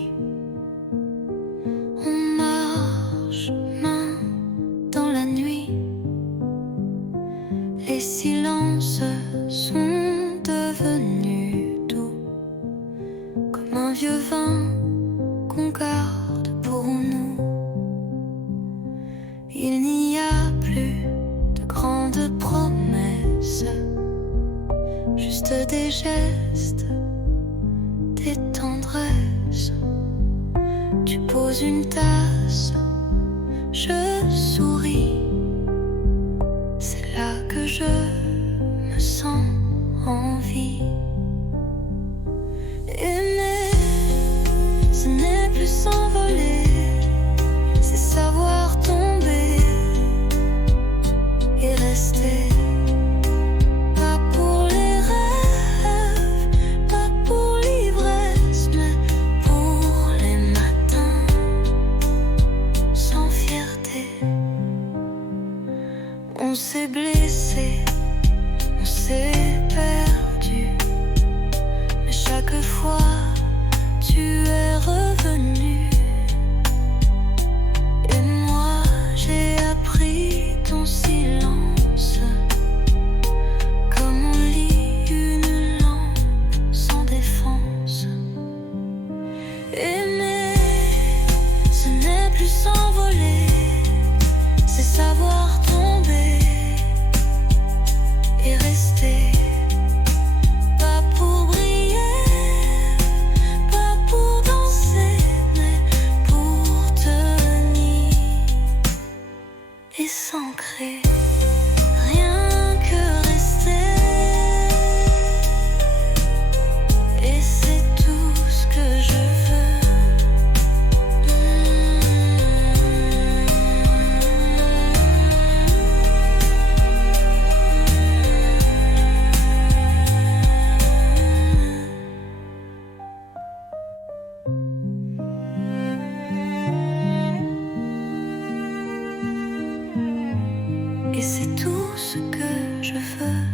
nuit. On marche main dans la nuit. Les silences sont devenus doux, comme un vieux vin qu'on garde pour nous. Il n'y a plus de grandes promesses, juste des gestes, des tendresses. Tu poses une tasse, je souris. C'est là que je me sens en vie. Aimer, ce n'est plus s'envoler, c'est savoir tomber et rester. Pas pour les rêves, pas pour l'ivresse, mais pour les matins sans fierté. On s'est blessé, on s'est perdu, mais chaque fois tu es revenu. Et moi j'ai appris ton silence, comme on lit une lampe sans défense. Aimer, ce n'est plus s'envoler, c'est savoir tomber et rester. Pas pour briller, pas pour danser, mais pour tenir et s'ancrer. Rien que rester. Et c'est tout ce que je veux. Et c'est tout ce que je veux.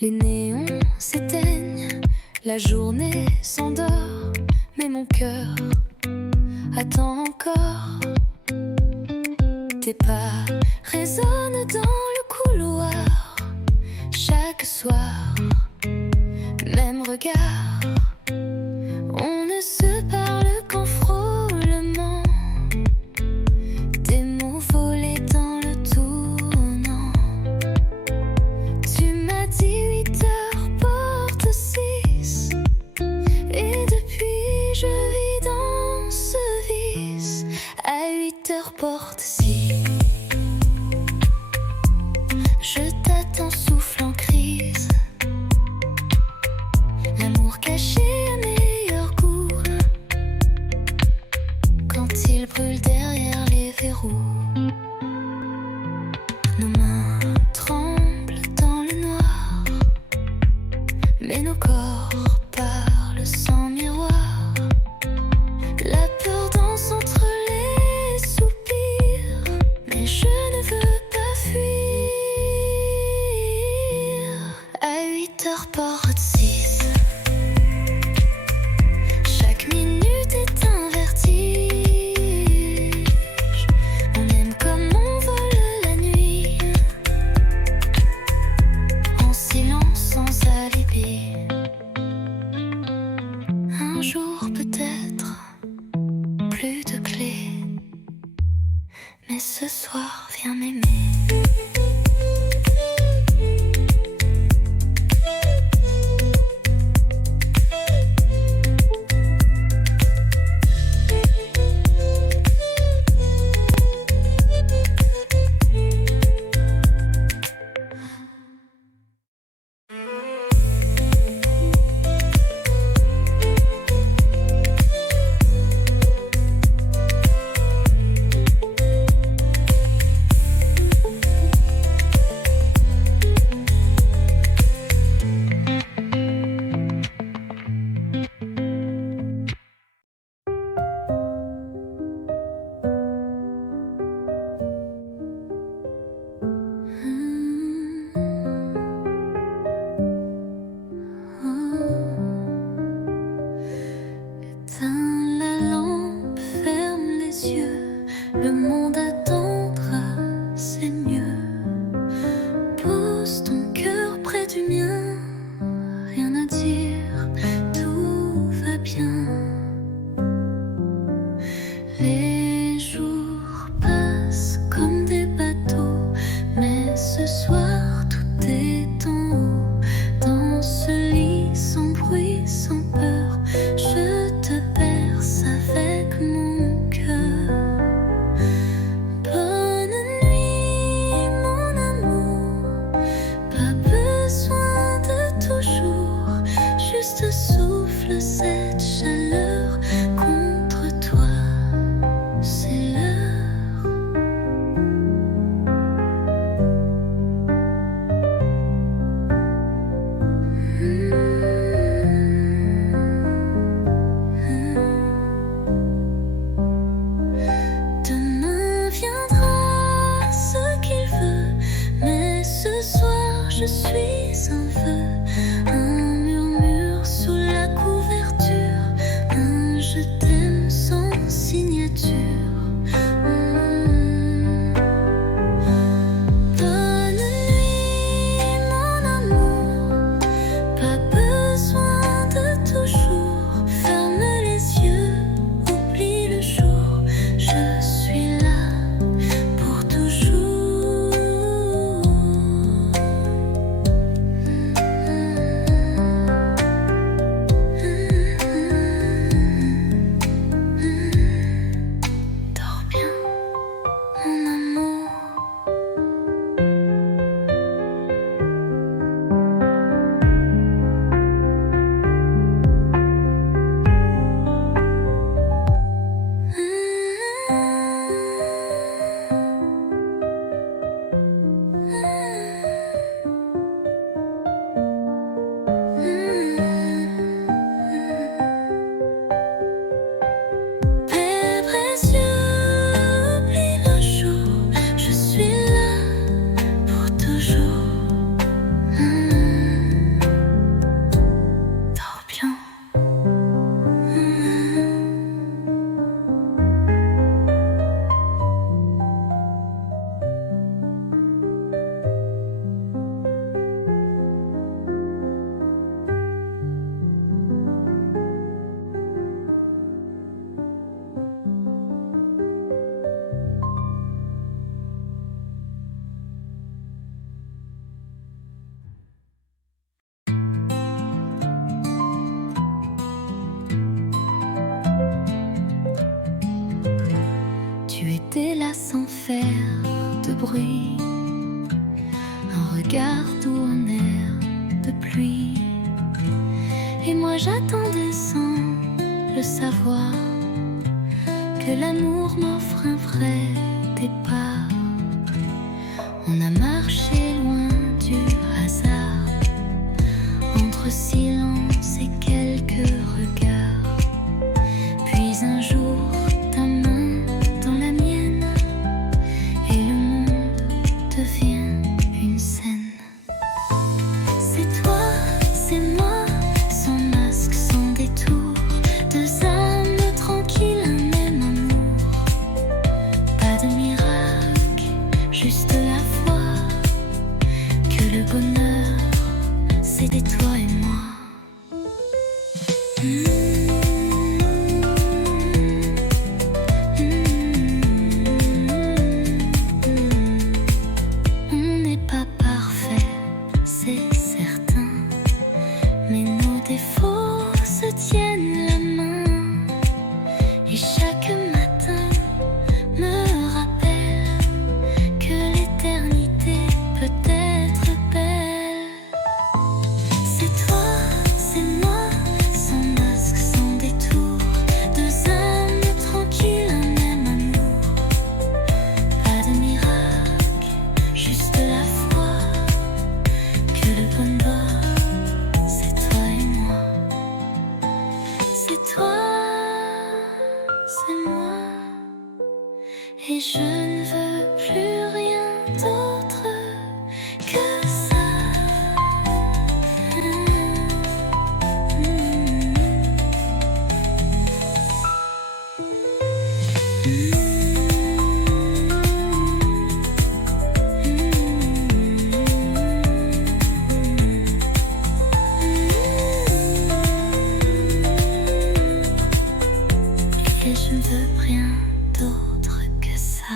Les néons s'éteignent, la journée s'endort, mais mon cœur attend encore. Tes pas résonnent dans le couloir, chaque soir, même regard. On ne se parle qu'en frôlement, des mots volés dans le tournant. Tu m'as dit 8 heures porte 6, et depuis je vis dans ce vice. À 8 heures porte 6, je t'attends souffle en crise. L'amour caché à meilleur goût, quand il brûle derrière les verrous. Nos mains tremblent dans le noir, mais nos corps parlent sans miroir. La peur danse entre les soupirs, mais je ne veux pas fuir. À 8 heures porte 6, chaque minute est un vertige. On aime comme on vole la nuit, en silence sans alibi. Un jour peut-être, plus de clés, mais ce soir viens m'aimer. je suis un vœu, un murmure sous la couverture, un je t'aime sans signature. Bonne nuit mon amour, pas besoin de toujours. Ferme les yeux, oublie le jour, je suis là pour toujours. Dors bien, mon amour. Père précieux, oublie le jour, je suis là pour toujours. Dors bien. Tu étais là sans faire de bruit, un regard doux, un air de pluie. Et moi j'attendais sans le savoir que l'amour m'offre un vrai départ. On a marché loin du hasard, entre silence et quelques regards. Puis un jour, ta main dans la mienne, et le monde devient une scène. C'est toi, c'est moi, sans masque, sans détour, deux âmes tranquilles, un même amour. Pas de miracle, juste la foi que le bonheur, c'était toi et moi. On n'est pas parfait, c'est certain, mais nos défauts se tiennent la main. Et chaque matin me rappelle que l'éternité peut être belle. C'est toi, c'est moi, sans masque, sans détour, deux âmes tranquilles, un même amour. Pas de miracle, juste la foi que le bonheur, c'est toi et moi. C'est toi, c'est moi, et je ne veux plus rien d'autre que ça. Et je ne veux rien d'autre que ça.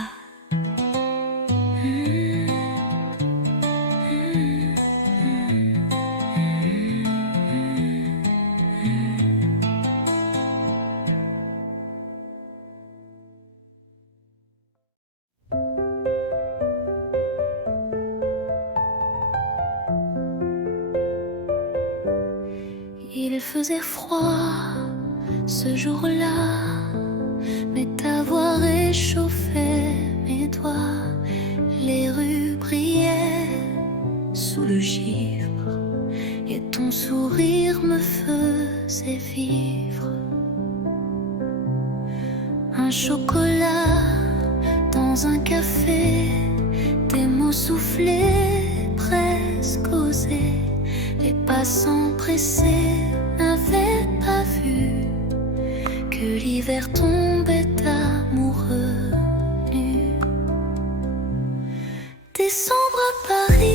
Il faisait froid ce jour-là, mais ta voix réchauffait mes doigts. Les rues brillaient sous le givre, et ton sourire me faisait vivre. Un chocolat dans un café, des mots soufflés presque passant pressé n'avait pas vu que l'hiver tombait amoureux nu. Décembre à Paris,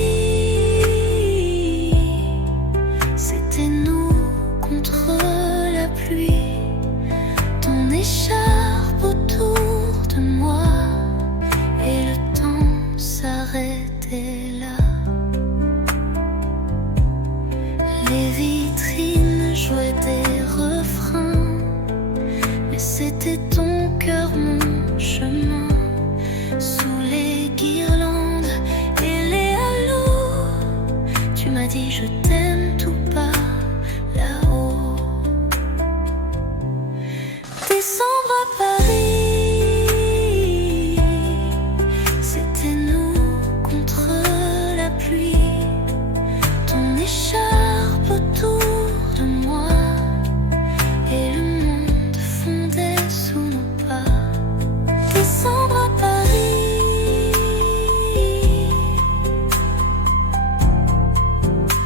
c'était nous contre la pluie. Ton écharpe autour de moi et le temps s'arrêtait là. Les vitrines jouaient des refrains, mais c'était ton cœur, mon chemin. Sous les guirlandes et les halos, tu m'as dit je t'aime tout bas là-haut. Décembre à Paris, c'était nous contre la pluie. Ton écharpe autour de moi et le monde fondait sous nos pas. Décembre à Paris,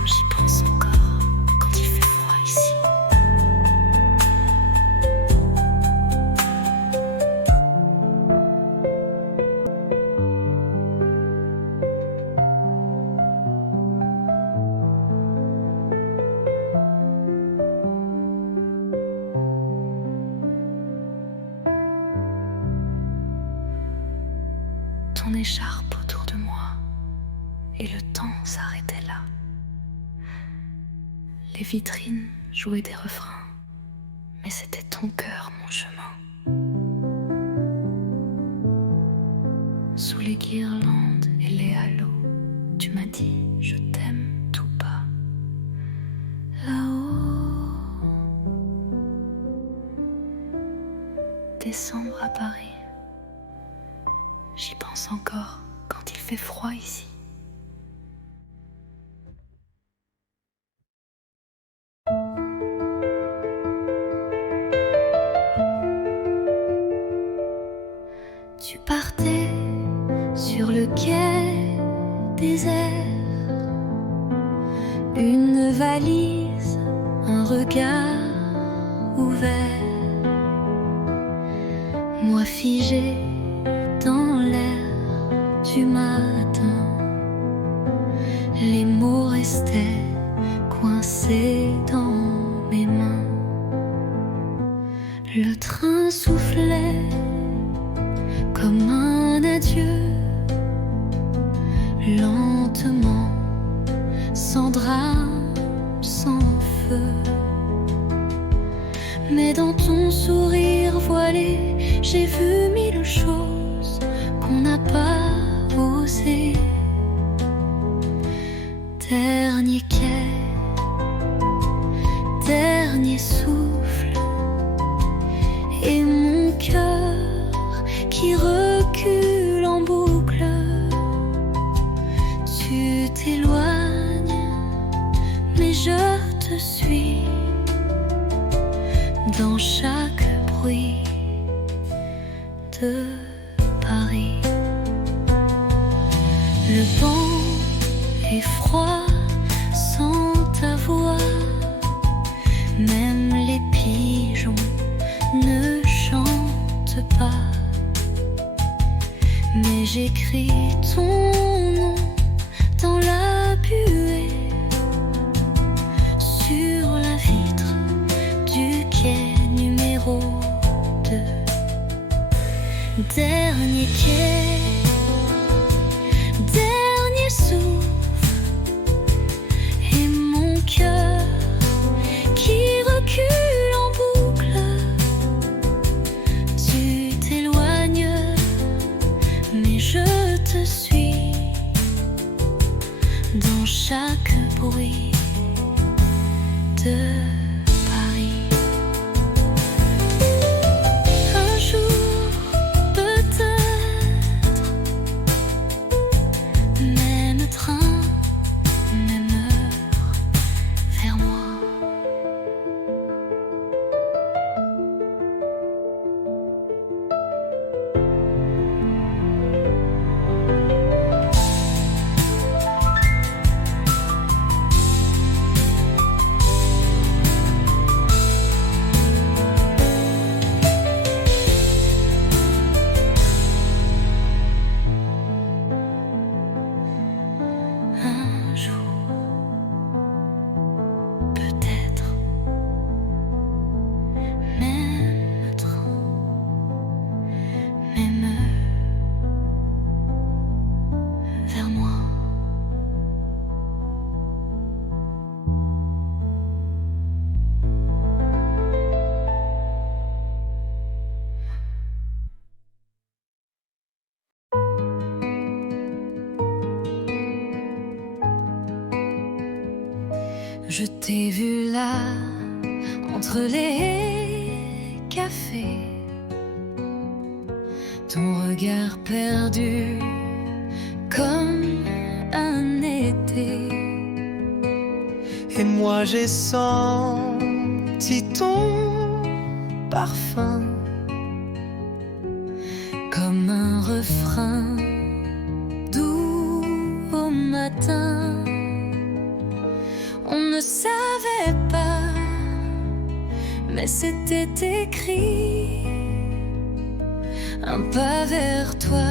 j'y pense encore quand il fait froid ici. Ton écharpe autour de moi et le temps s'arrêtait là. Les vitrines jouaient des refrains, mais c'était ton cœur, mon chemin. Sous les guirlandes et les halos, tu m'as dit je t'aime tout bas là-haut. Décembre à Paris, j'y pense encore quand il fait froid ici. Tu partais sur le quai désert, une valise, un regard ouvert. Moi figé dans l'air du matin, les mots restaient coincés dans mes mains. Le train soufflait comme un adieu, lentement, sans drame, sans feu. Mais dans ton sourire voilé, j'ai vu mille choses qu'on n'a pas osé. Dernier quai, dernier souffle, et mon cœur qui recule en boucle. Tu t'éloignes, mais je te suis dans chaque bruit de Paris. Le vent est froid sans ta voix, même les pigeons ne chantent pas. Mais j'écris ton nom dans la buée, sur la vitre du quai numéro 2. Dernier quai, dernier souffle, et mon cœur qui recule en boucle. Tu t'éloignes, mais je te suis dans chaque bruit de Paris. Un jour, peut-être, même train, même heure, vers moi. Je t'ai vu là, entre les cafés, ton regard perdu comme un été. Et moi j'ai senti ton parfum comme un refrain doux au matin. On ne savait pas, mais c'était écrit. Un pas vers toi,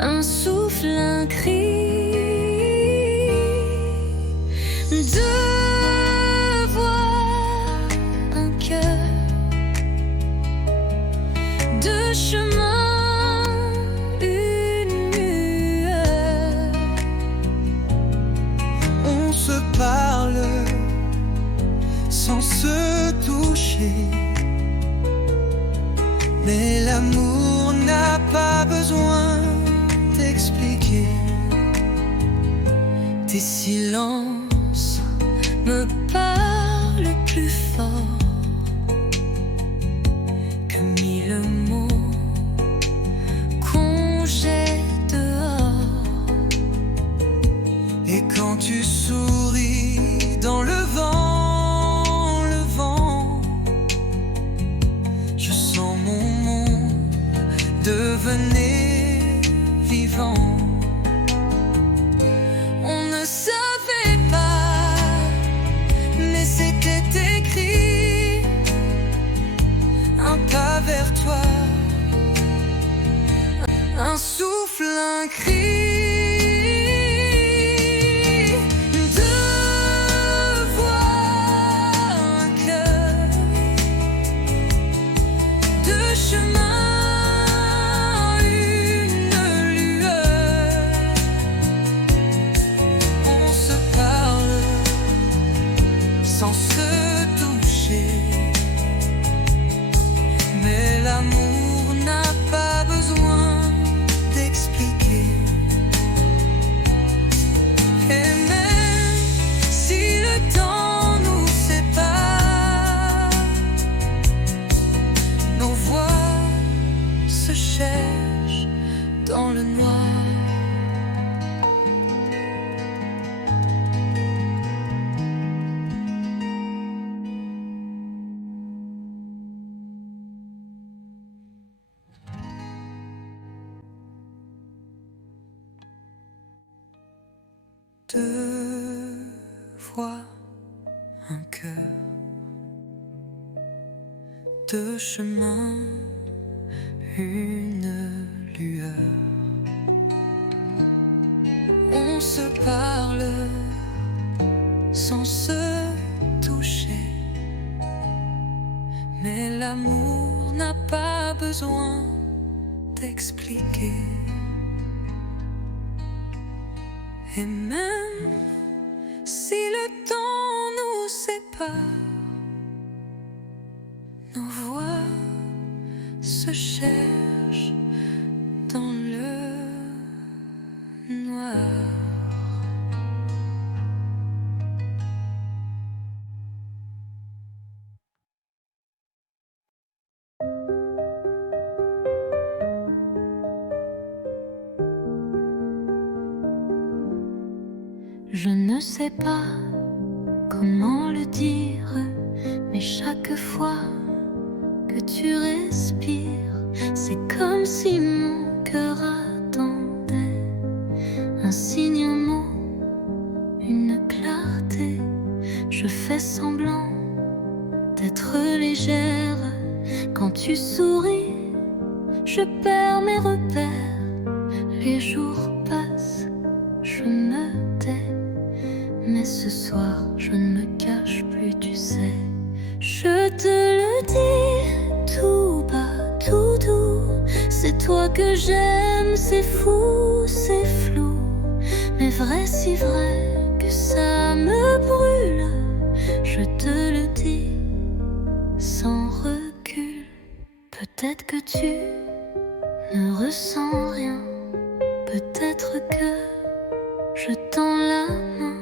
un souffle, un cri. Deux voix, un cœur, deux chemins, une lueur. On se parle sans se toucher, mais l'amour n'a pas besoin d'expliquer. Tes silences me parlent plus fort que mille mots qu'on jette dehors. Et quand tu souris dans le vent, je sens mon monde devenir vivant. On ne savait pas, mais c'était écrit. Un pas vers toi, Un souffle, un cri. Deux voix, un cœur, deux chemins, une lueur. on se parle sans se toucher, mais l'amour n'a pas besoin d'expliquer. Et même si le temps nous sépare, nos voix se cherchent Dans le noir, deux voix, un cœur, deux chemins, une lueur. on se parle sans se toucher, Mais l'amour n'a pas besoin d'expliquer. Et même si le temps nous sépare, nos voix se cherchent dans le noir. Je ne sais pas comment le dire, mais chaque fois que tu respires, c'est comme si mon cœur attendait un signe, un mot, une clarté. Je fais semblant d'être légère. Quand tu souris, je perds mes repères. Les jours passent, je me tais. Mais ce soir, je ne me cache plus, tu sais. Je te le dis tout bas, tout doux. C'est toi que j'aime, c'est fou, c'est flou. Mais vrai, si vrai que ça me brûle. Je te le dis sans recul. Peut-être que tu ne ressens rien. Peut-être que je tends la main,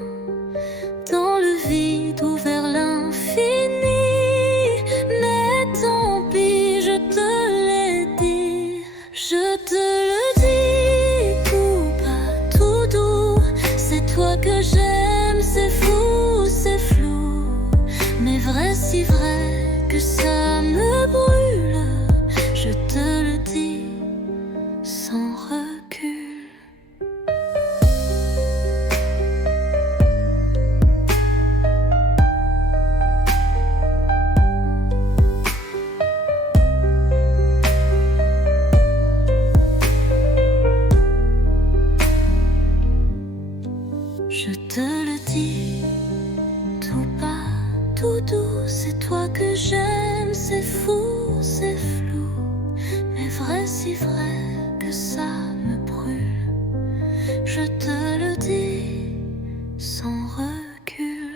c'est fou, c'est flou, mais vrai, si vrai que ça me brûle. Je te le dis sans recul.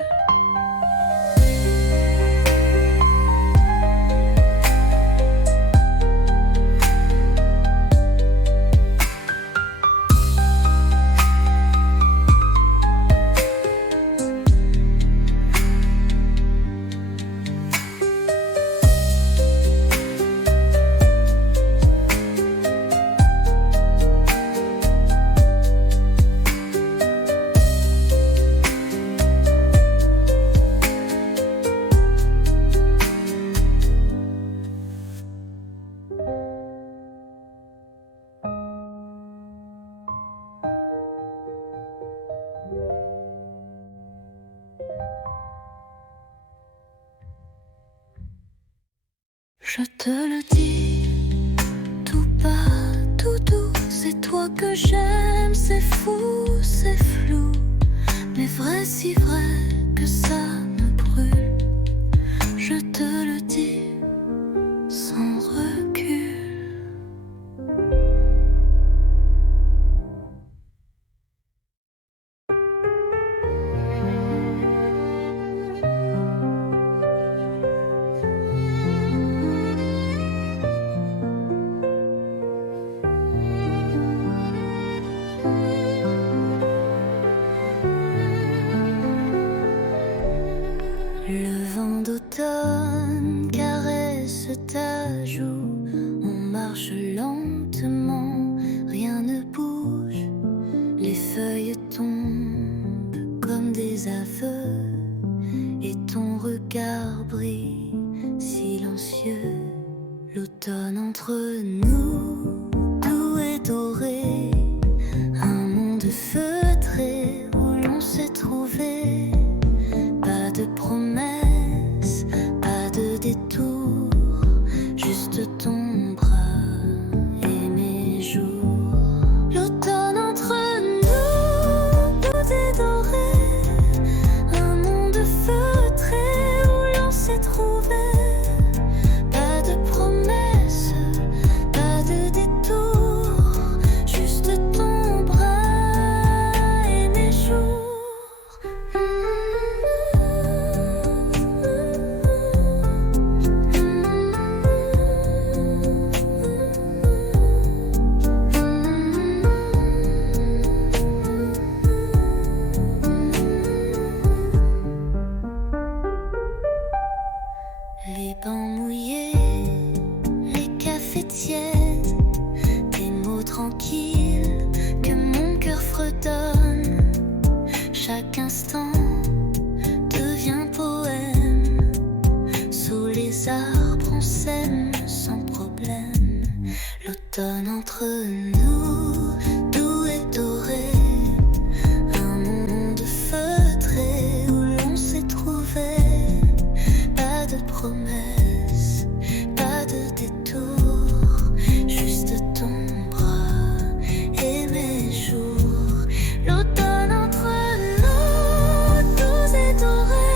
Je te le dis, tout bas, tout doux, c'est toi que j'aime, c'est fou, c'est flou, mais vrai, si vrai que ça me brûle. Je te le dis sans recul. Le vent d'automne caresse ta joue. On marche lentement, rien ne bouge. Les feuilles tombent comme des aveux, et ton regard brille silencieux. L'automne entre nous, doux et doré, un monde feutré où l'on s'est trouvé. Pas de promesses, pas de détour, juste ton bras et mes jours. L'automne entre nous, tout est doré, un monde feutré où l'on s'est trouvé. Pas de promesses, pas de détour, juste ton bras et mes jours. Les bancs mouillés, les cafés tièdes, des mots tranquilles que mon cœur fredonne. Chaque instant devient poème. Sous les arbres on s'aime sans problème. L'automne entre nous, doux et doré, un monde feutré où l'on s'est trouvé. Pas de promesses, pas de détour, juste ton bras et mes jours. L'automne entre nous, doux et doré,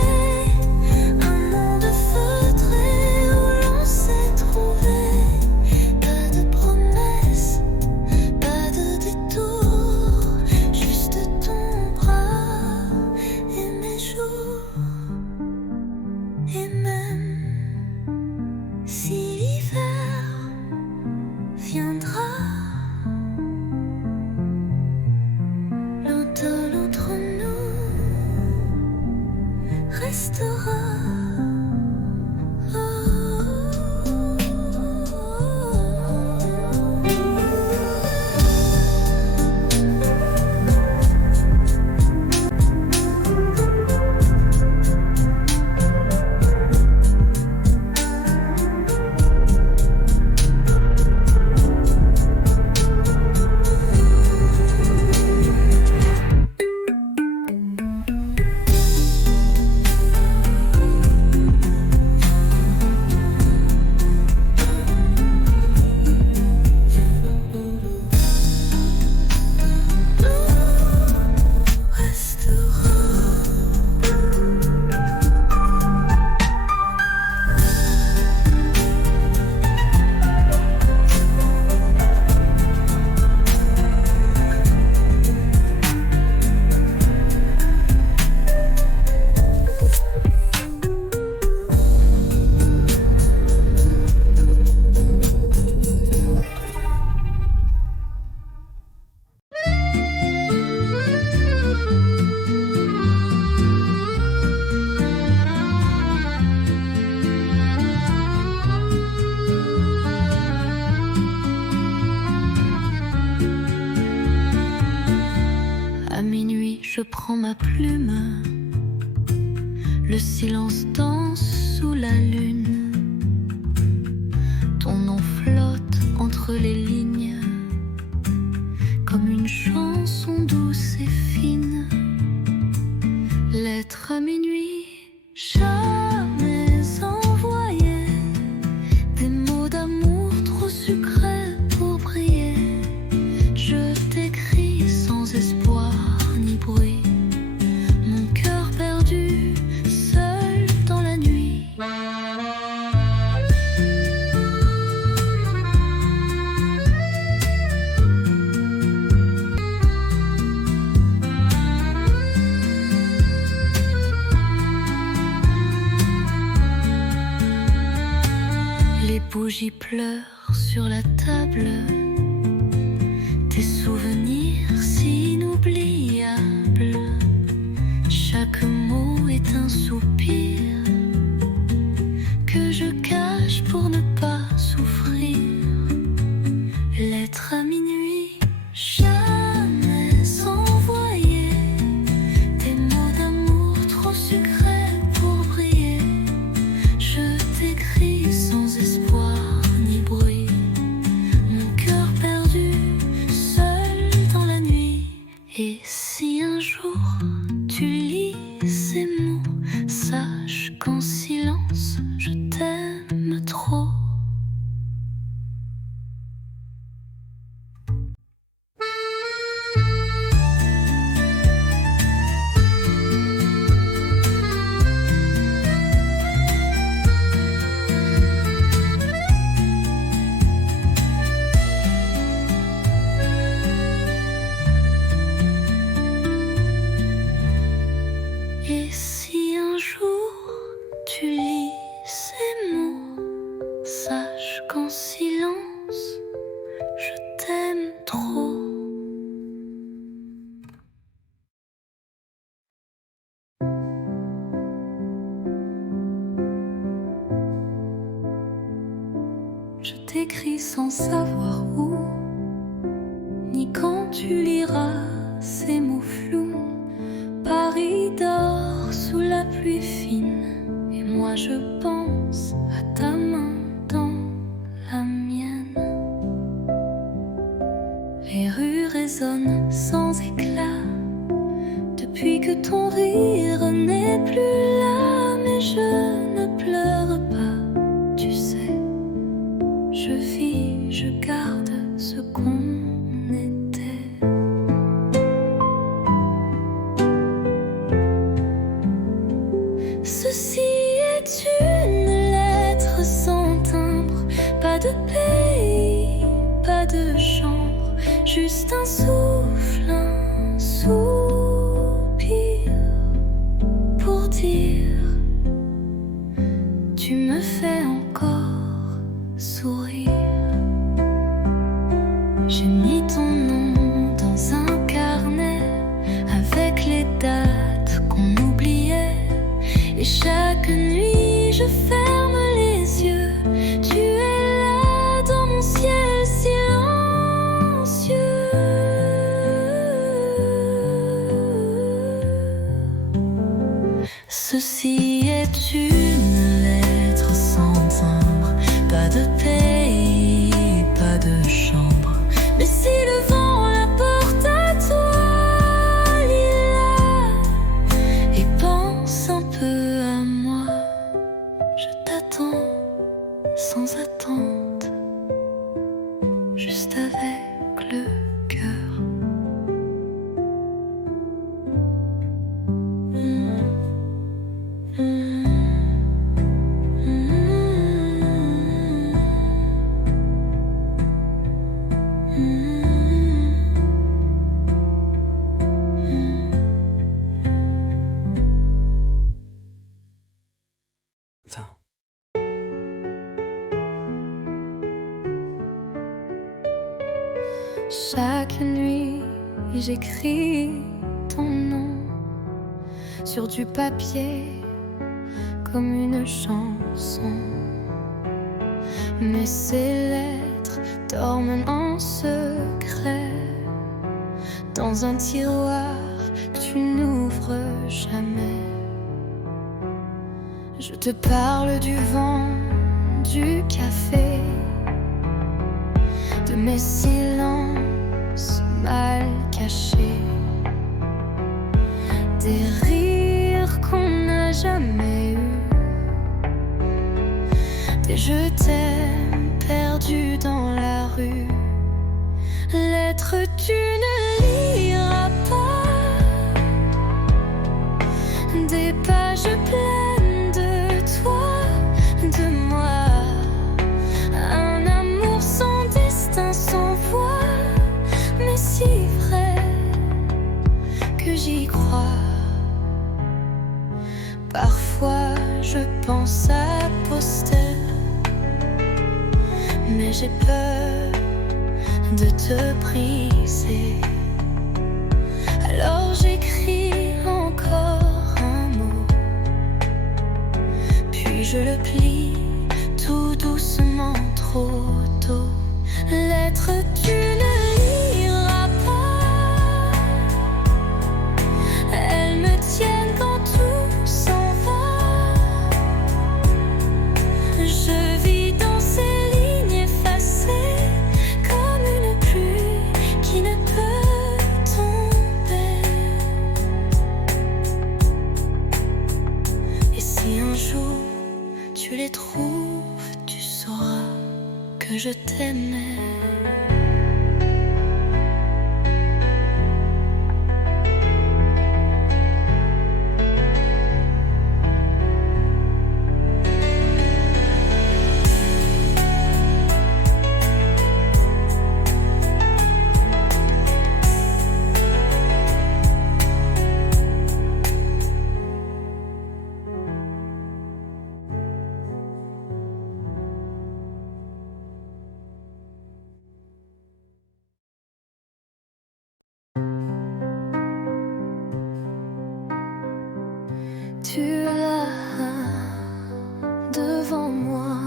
un monde feutré où l'on s'est trouvé. Pas de promesses, je prends ma plume. Le silence danse sous la lune. Ton nom flotte entre les lignes, comme une chanson douce et fine. Lettre à minuit, jamais envoyée. Des mots d'amour trop sucrés pour briller. Je t'écris sans espoir ni bruit. Mon cœur perdu, seul dans la nuit. Les bougies pleurent sur la table. Tes souvenirs si inoubliables. Chaque mot est un soupir que je cache pour ne pas souffrir. Lettre à minuit, jamais envoyée. Des mots d'amour trop sucrés pour briller. Je t'écris sans espoir ni bruit. Mon cœur perdu, seul dans la nuit. Et si un jour tu lis ces mots, sache qu'en silence je t'aime trop. Et si un jour tu lis ces mots, sache qu'en silence je t'aime trop. Je t'écris sans savoir où, ni quand tu liras ces mots flous. Paris dort sous la pluie fine, et moi je pense à ta main dans la mienne. Les rues résonnent sans éclat, depuis que ton rire n'est plus là. Mais je ne pleure pas, tu sais. Je vis, je garde ce qu'on était. Ceci est une lettre sans timbre, pas de pays, pas de chambre, juste un souffle, un soupir pour dire tu me fais encore sourire. J'ai mis ton nom dans un carnet avec les dates qu'on oubliait. Et chaque nuit je ferme les yeux. Tu es là dans mon ciel silencieux. Ceci est une lettre sans timbre, pas de pays, pas de chambre. Mais si le vent la porte à toi, Lila, et pense un peu à moi. Je t'attends sans attente, juste avec le cœur. Chaque nuit, j'écris ton nom sur du papier comme une chanson. Mais ces lettres dorment en secret dans un tiroir tu n'ouvres jamais. Je te parle du vent, du café, de mes silences mal cachés, des rires qu'on n'a jamais eus, des je t'aime perdus dans la rue. Lettres tu ne liras pas, des pages pleines de toi, de moi, un amour sans destin, sans voix, mais si vrai que j'y crois. Parfois je pense à poster, mais j'ai peur de te briser. Alors j'écris encore un mot, puis je le plie tout doucement, trop tôt. Lettre tu ne liras pas, elles me tiennent quand tout s'en va. Je vis dans ces lignes effacées comme une pluie qui ne peut tomber. Et si un jour tu les trouves, tu sauras que je t'aimais. Tu es là devant moi.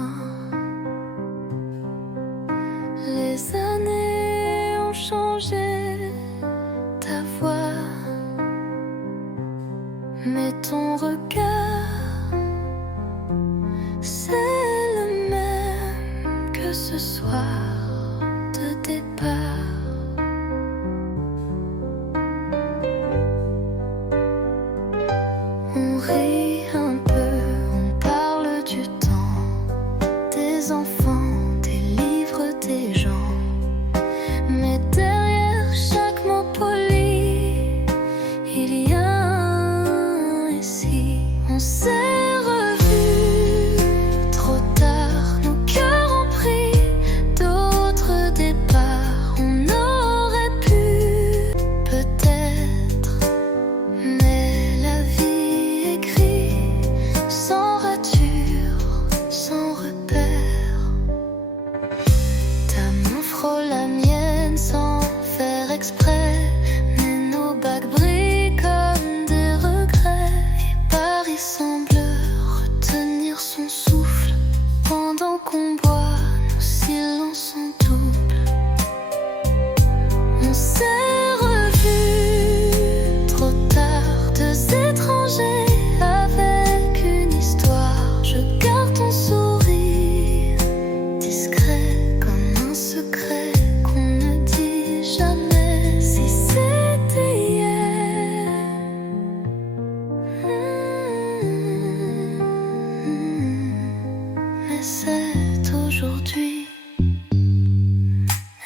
Les années ont changé ta voix, mais ton regard, c'est le même que ce soir de départ. On rit un peu, on parle du temps, des enfants, des livres, des gens. Mais derrière chaque mot poli, il y a un récit. On s'est revus trop tard, nos cœurs ont pris d'autres départs. On aurait pu peut-être, mais la vie écrit sans rature, sans repère. Ta main frôle la mienne sans faire exprès, mais nos bagues brillent comme des regrets. Et Paris semble retenir son souffle pendant qu'on boit, nos silences en double. On s'est revus trop tard, deux étrangers avec une histoire. Je garde ton sourire discret comme un secret qu'on ne dit jamais. Si c'était hier, mais c'est aujourd'hui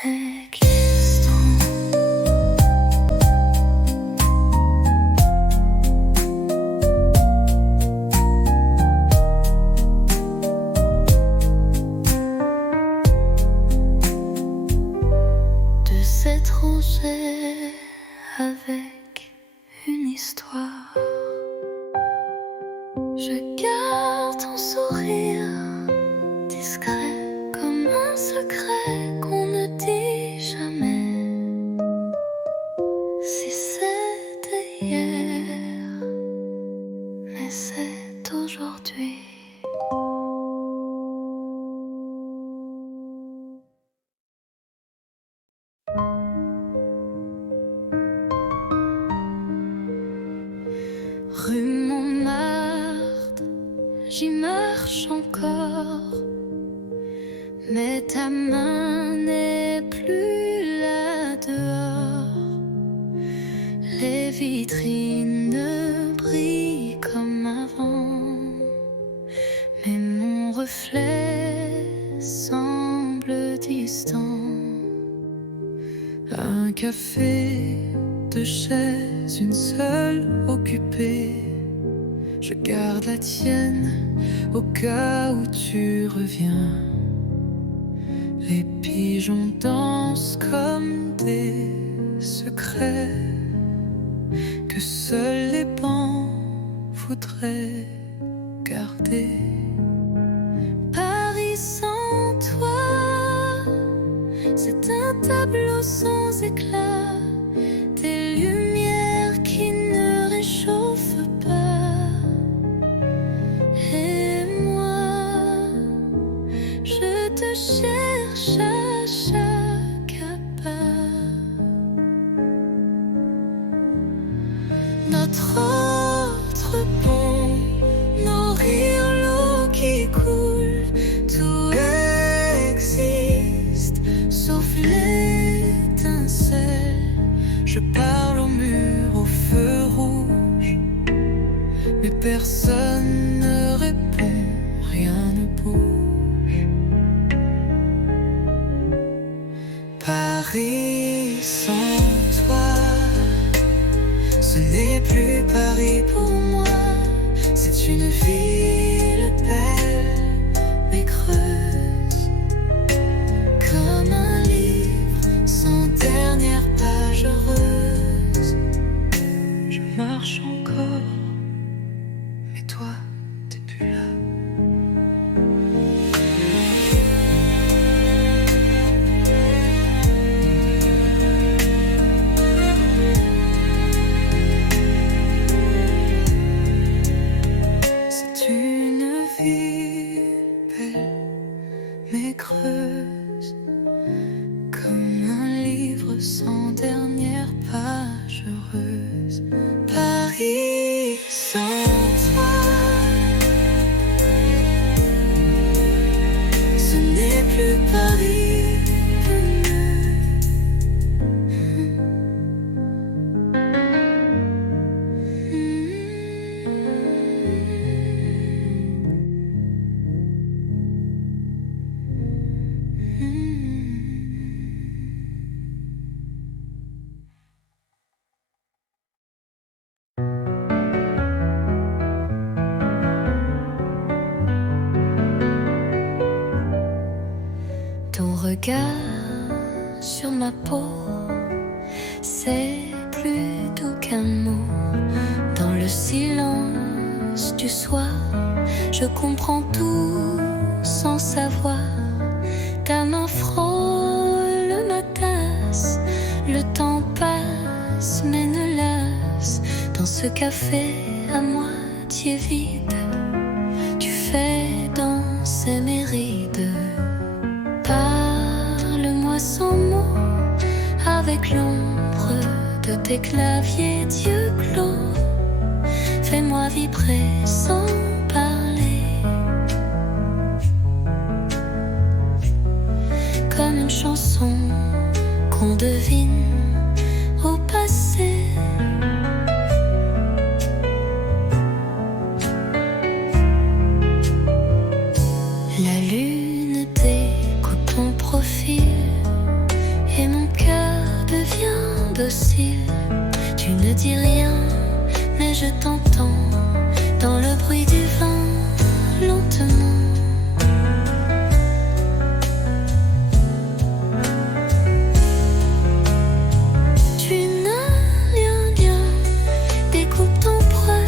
existant. De s'étranger avec une histoire. Je garde ton sourire discret comme un secret qu'on ne dit jamais. Si c'était hier, mais c'est aujourd'hui. Rue Montmartre, j'y marche encore, mais ta main n'est plus là dehors. Les vitrines brillent comme avant, mais mon reflet semble distant. Un café, deux chaises, une seule occupée. Je garde la tienne au cas où tu reviens. Les pigeons dansent comme des secrets que seuls les bancs voudraient garder. Paris sans toi, c'est un tableau sans éclat, des lumières qui ne réchauffent pas. Et moi, je te cherche à chaque pas. Notre autre pont, nos rires, l'eau qui coule, tout existe, sauf l'étincelle. Je parle au mur, au feu rouge, mais personne ne répond, rien ne bouge. Paris sans toi, ce n'est plus Paris pour moi. C'est une ville belle, mais creuse, Comme un livre sans dernière page heureuse. je marche encore, mais toi, t'es plus là. C'est une ville belle, mais creuse, Comme un livre sans dernière page heureuse. Paris sans toi, ce n'est plus Paris pour Ton regard sur ma peau, c'est plus doux qu'un mot. Dans le silence du soir, je comprends tout sans savoir. Ta main frôle ma tasse, le temps passe mais ne lasse. Dans ce café à moitié vide, tu fais danser mes rides. Parle-moi sans mots, avec l'ombre de tes claviers d'yeux clos. Fais-moi vibrer sans parler, comme une chanson qu'on devine au passé. La lune découpe ton profil et mon cœur devient docile. Tu ne dis rien, mais je t'entends dans le bruit du vent, lentement. Tu n'as rien, découpe ton poids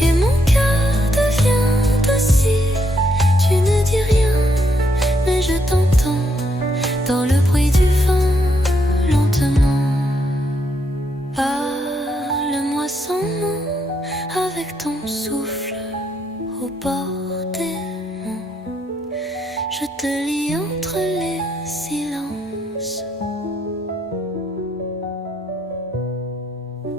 et mon cœur devient docile. Tu ne dis rien, mais je t'entends dans le bruit du vent, lentement. Parle-moi sans mots, avec ton souffle au bord des monts. Je te lis entre les silences,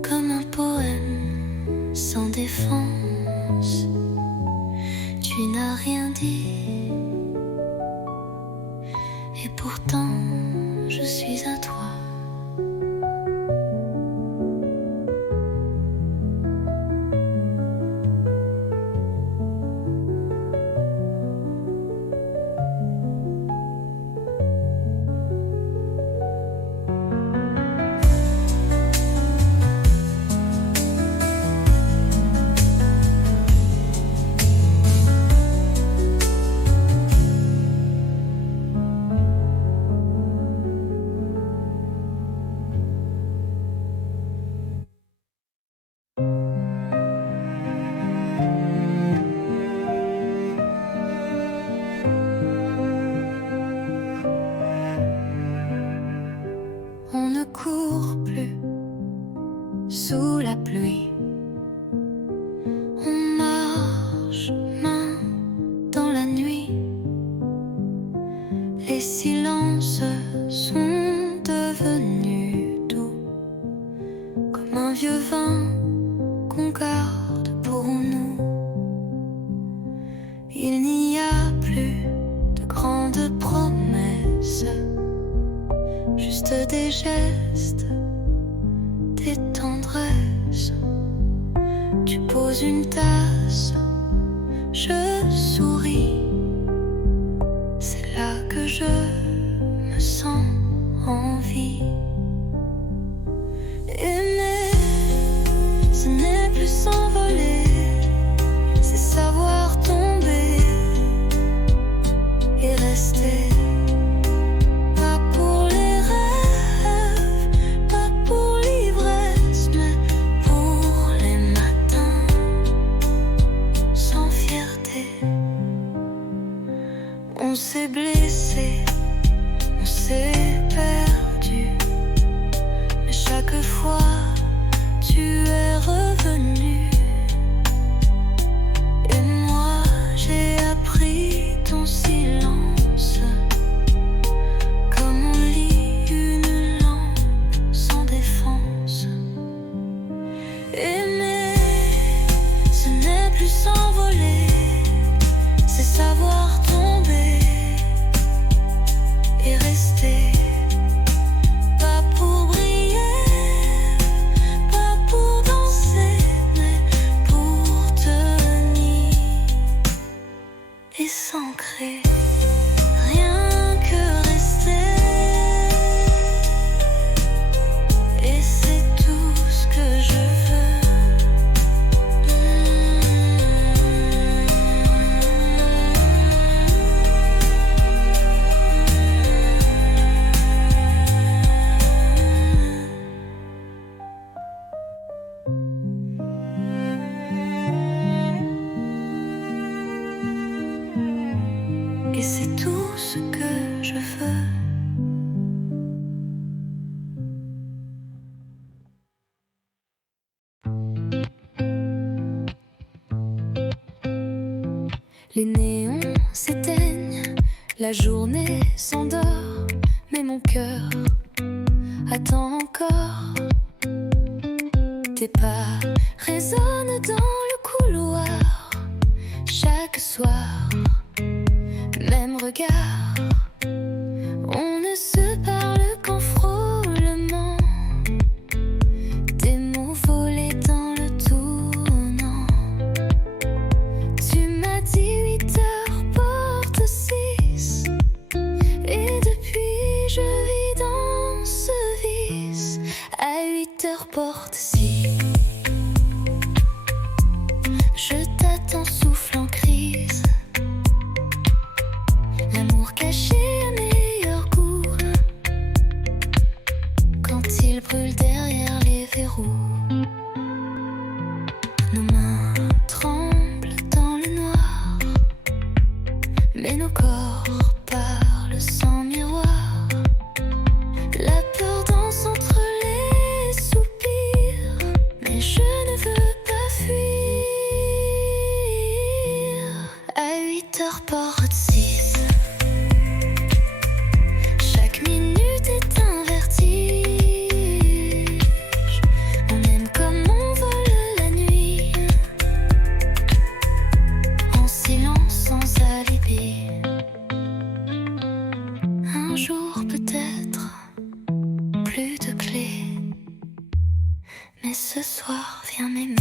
comme un poème sans défense. Tu n'as rien dit, et pourtant je suis à toi. On ne court plus sous la pluie. On marche main dans la nuit. Les silences sont devenus doux, comme un vieux vin qu'on garde pour nous. Il n'y a plus de grandes promesses, juste des gestes, des tendresses. Tu poses une tasse, je souris. C'est là que je me sens en vie. Aimer, ce n'est plus s'envoler, c'est savoir tomber et rester. On s'est blessé, on s'est perdu, mais chaque fois tu es revenu. Et moi j'ai appris ton silence, comme on lit une lampe sans défense. Aimer, ce n'est plus s'envoler, c'est savoir tomber et rester. Pas pour briller, pas pour danser, mais pour tenir et s'ancrer. Rien que rester, et c'est tout ce que je veux. Et c'est tout ce que je veux. Les néons s'éteignent, la journée s'endort, mais mon cœur attend encore. Tes pas résonnent dans le couloir chaque soir. Même regard, on ne se parle qu'en frôlement. Des mots volés dans le tournant. Tu m'as dit 8 heures, porte 6. Et depuis je vis dans ce vice. À 8 heures, porte 6. Je t'attends, souffle en crise. L'amour caché à meilleur goût, quand il brûle derrière les verrous. Nos mains tremblent dans le noir, mais nos corps parlent sans miroir. La peur danse entre les soupirs, mais je ne veux pas fuir. mais ce soir viens m'aimer.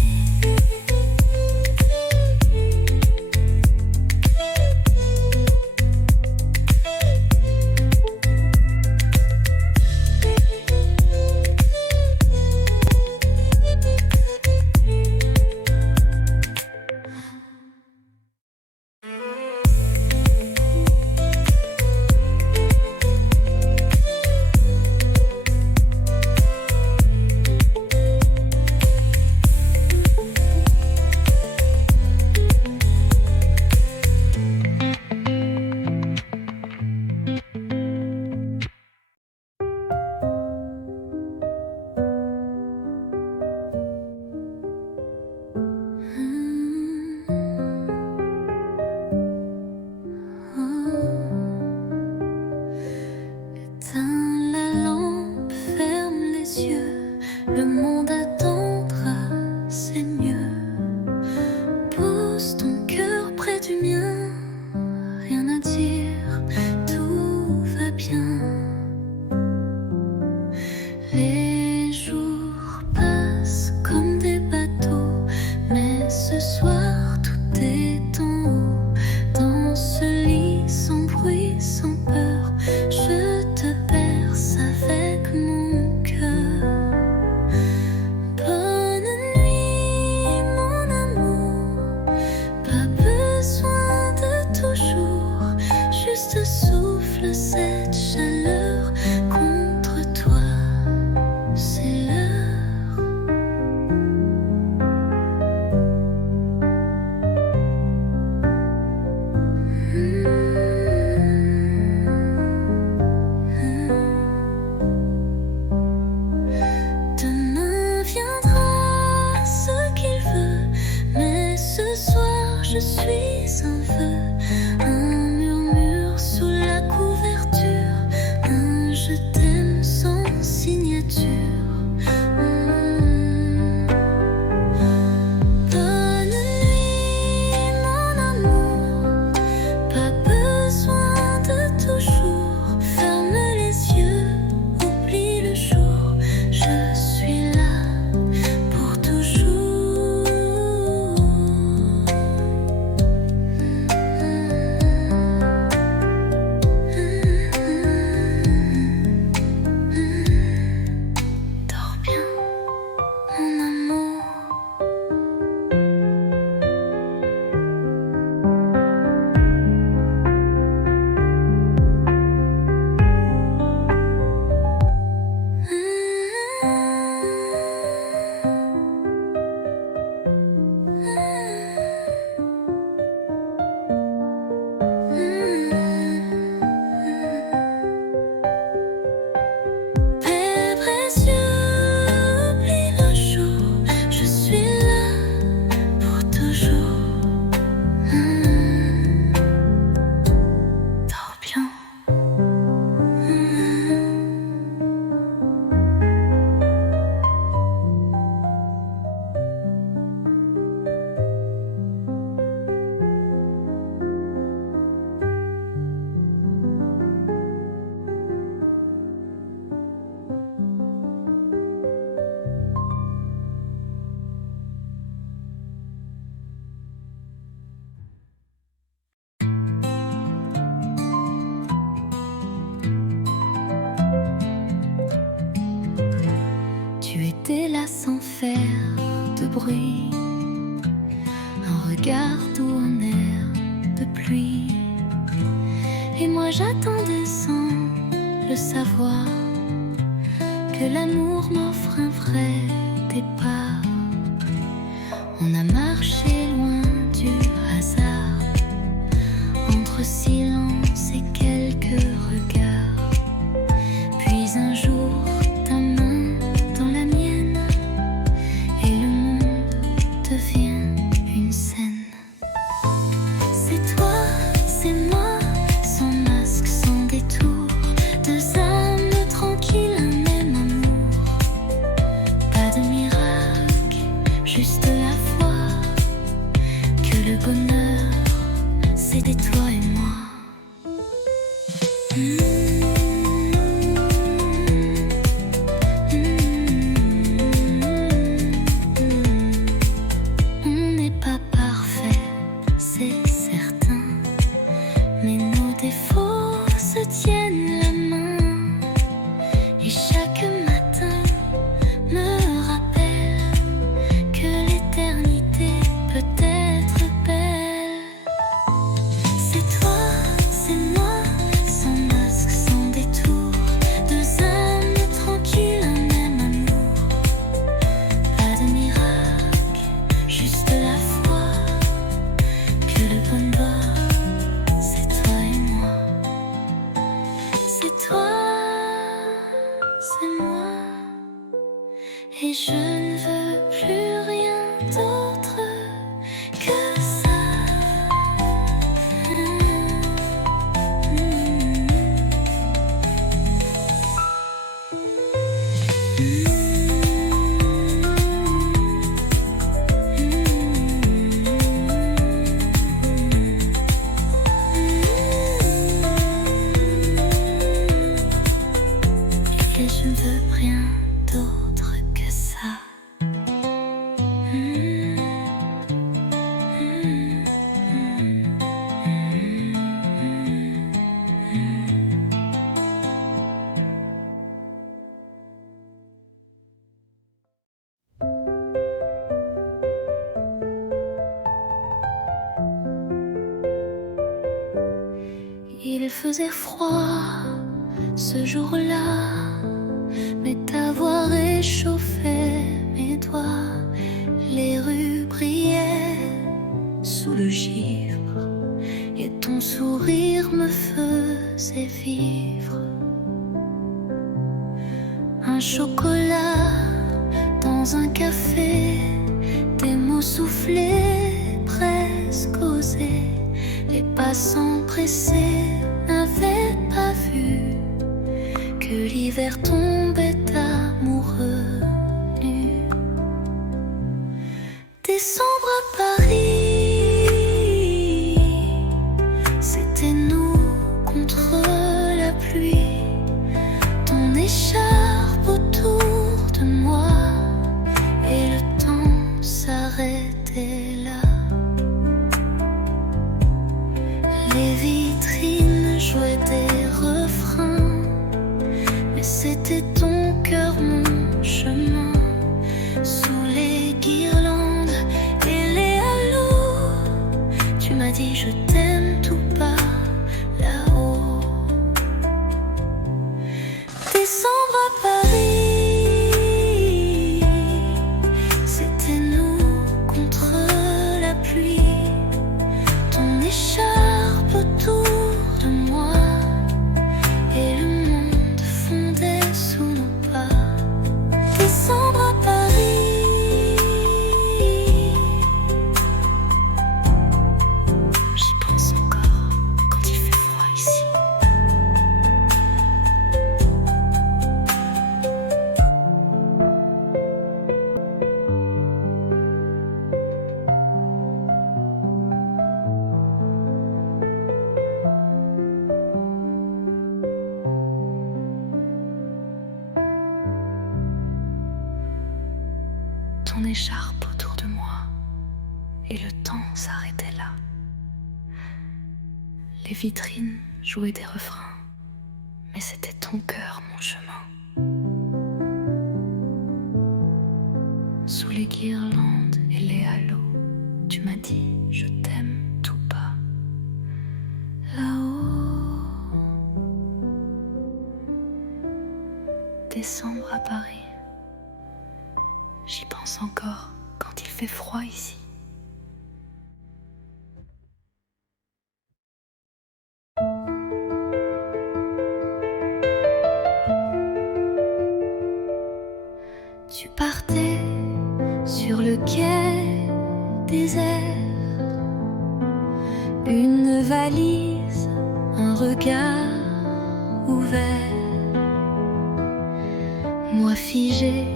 T'es là sans faire de bruit, un regard doux, un air de pluie. Et moi j'attendais sans le savoir que l'amour m'offre un vrai départ. On a marché loin du hasard, entre silence et quelques regards. Puis un jour ta main dans la mienne et le monde devient une scène. C'est toi, c'est moi, sans masque, sans détour, deux âmes tranquilles, un même amour. Pas de miracle, juste la foi que le bonheur, c'était toi et moi. d'autre que ça. Et je ne veux rien d'autre que ça. Il faisait froid ce jour-là, mais t'avoir réchauffé mes doigts. Les rues brillaient sous le givre et ton sourire me faisait vivre. Un chocolat dans un café, des mots soufflés, presque osés. Les passants pressés n'avaient pas vu que l'hiver tombait amoureux nu. Décembre à Paris, c'était nous contre la pluie. Ton écharpe autour de moi et le temps s'arrêtait là. Les vitrines jouaient des refrains, mais c'était ton cœur, mon chemin. Sous les guirlandes et les halos, tu m'as dit je t'aime tout bas là-haut. Décembre à Paris, c'était nous contre la pluie. Ton écharpe autour de moi et le monde fondait sous nos pas. Décembre à Paris, j'y pense encore quand il fait froid ici. Ton écharpe autour de moi et le temps s'arrêtait là. Les vitrines jouaient des refrains, mais c'était ton cœur, mon chemin. Sous les guirlandes et les halos, tu m'as dit je t'aime tout bas là-haut. Décembre à Paris, j'y pense encore quand il fait froid ici. Tu partais sur le quai désert, une valise, un regard ouvert. Moi figé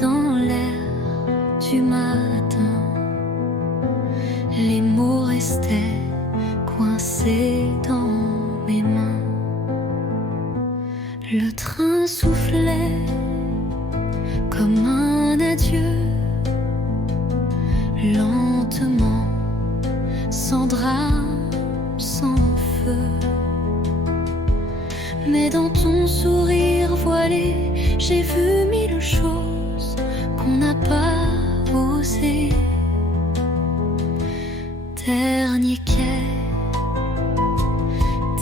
dans l'air du matin, les mots restaient coincés dans mes mains. Le train soufflait comme un adieu, lentement, sans drame, sans feu. Mais dans ton sourire voilé, j'ai vu mille choses qu'on n'a pas osé. Dernier quai,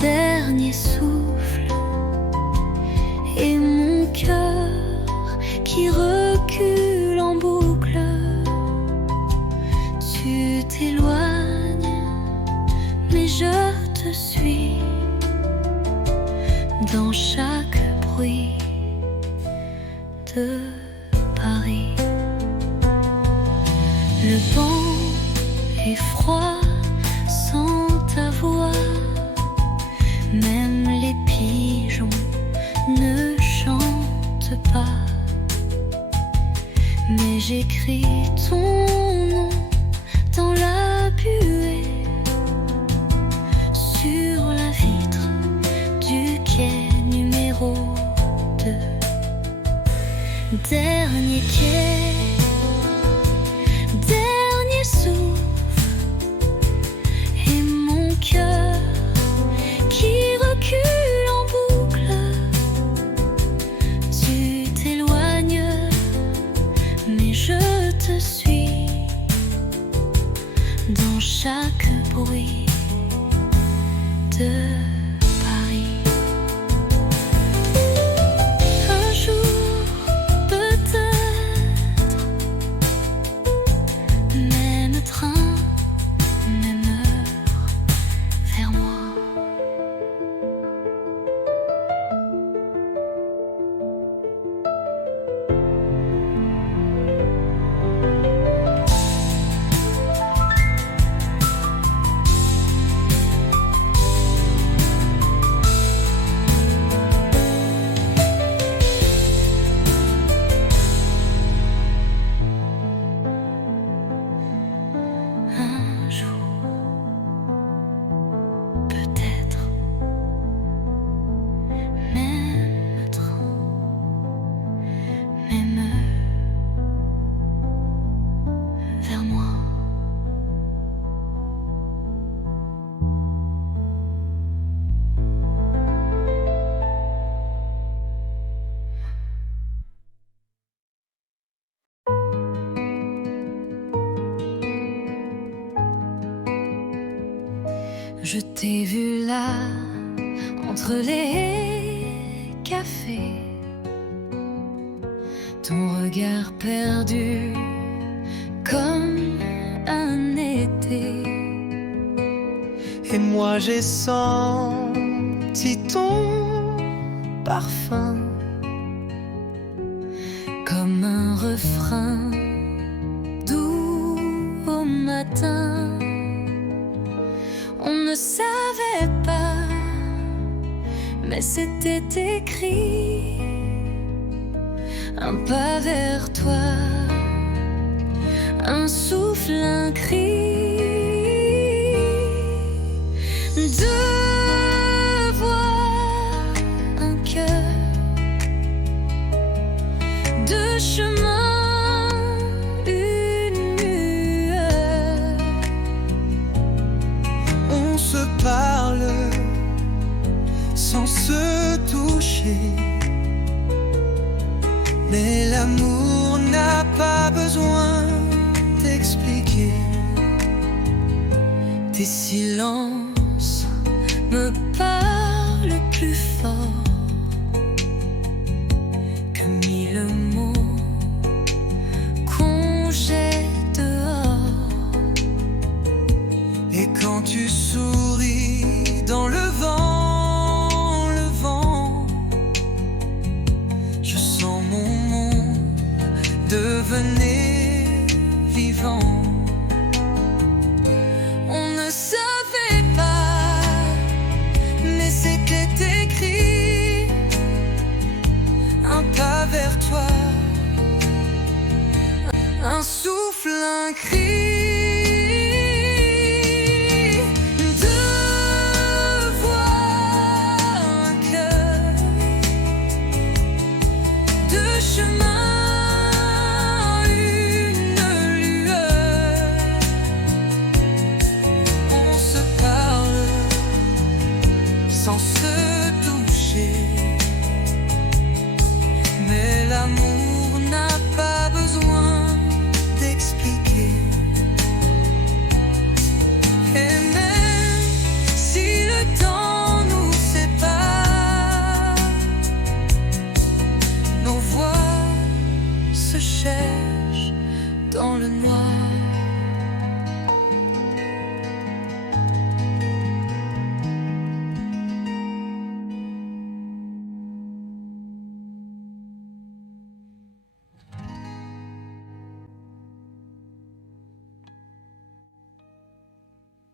dernier souffle, et Le vent est froid sans ta voix, même les pigeons ne chantent pas. Mais j'écris ton nom dans la buée, sur la vitre du quai numéro 2. Dernier quai, dernier souffle, et mon cœur qui recule en boucle. Tu t'éloignes, mais je te suis dans chaque bruit de Paris. Un jour, peut-être, même train, même heure, vers moi. Un jour, peut-être, même train, même heure, vers moi. Je t'ai vu là, entre les cafés, ton regard perdu comme un été. Et moi j'ai senti ton parfum Comme un refrain doux au matin. On ne savait pas, mais c'était écrit. Un pas vers toi, un souffle, un cri. Deux voix, un cœur, deux chemins, une lueur. On se parle sans se toucher, mais l'amour n'a pas besoin d'expliquer. Tes silences me parlent plus fort que mille mots qu'on jette dehors. Et quand tu souris dans le vent, je sens mon monde devenir vivant. On ne savait pas, mais c'était écrit. Un pas vers toi, Un souffle, un cri. Deux voix, un cœur, deux chemins, une lueur. on se parle sans se toucher, mais l'amour n'a pas besoin d'expliquer.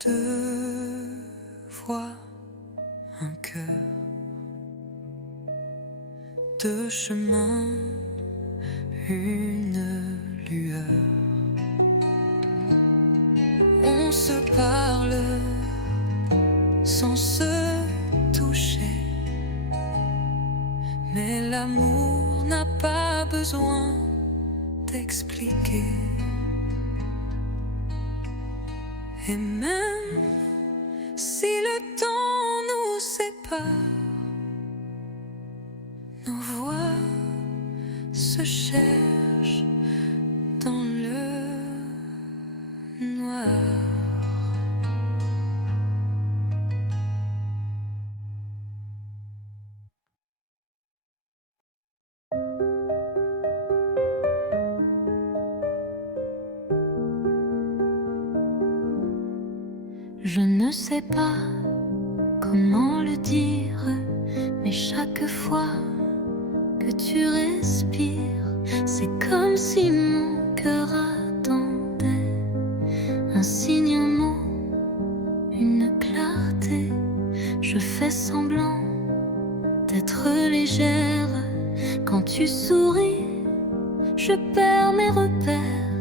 deux voix, un cœur, deux chemins, une lueur. On se parle sans se toucher, mais l'amour n'a pas besoin d'expliquer. Et même si le temps nous sépare, nos voix se cherchent dans le noir. Je ne sais pas comment le dire, mais chaque fois que tu respires, c'est comme si mon cœur attendait un signe, un mot, une clarté. Je fais semblant d'être légère. Quand tu souris, je perds mes repères.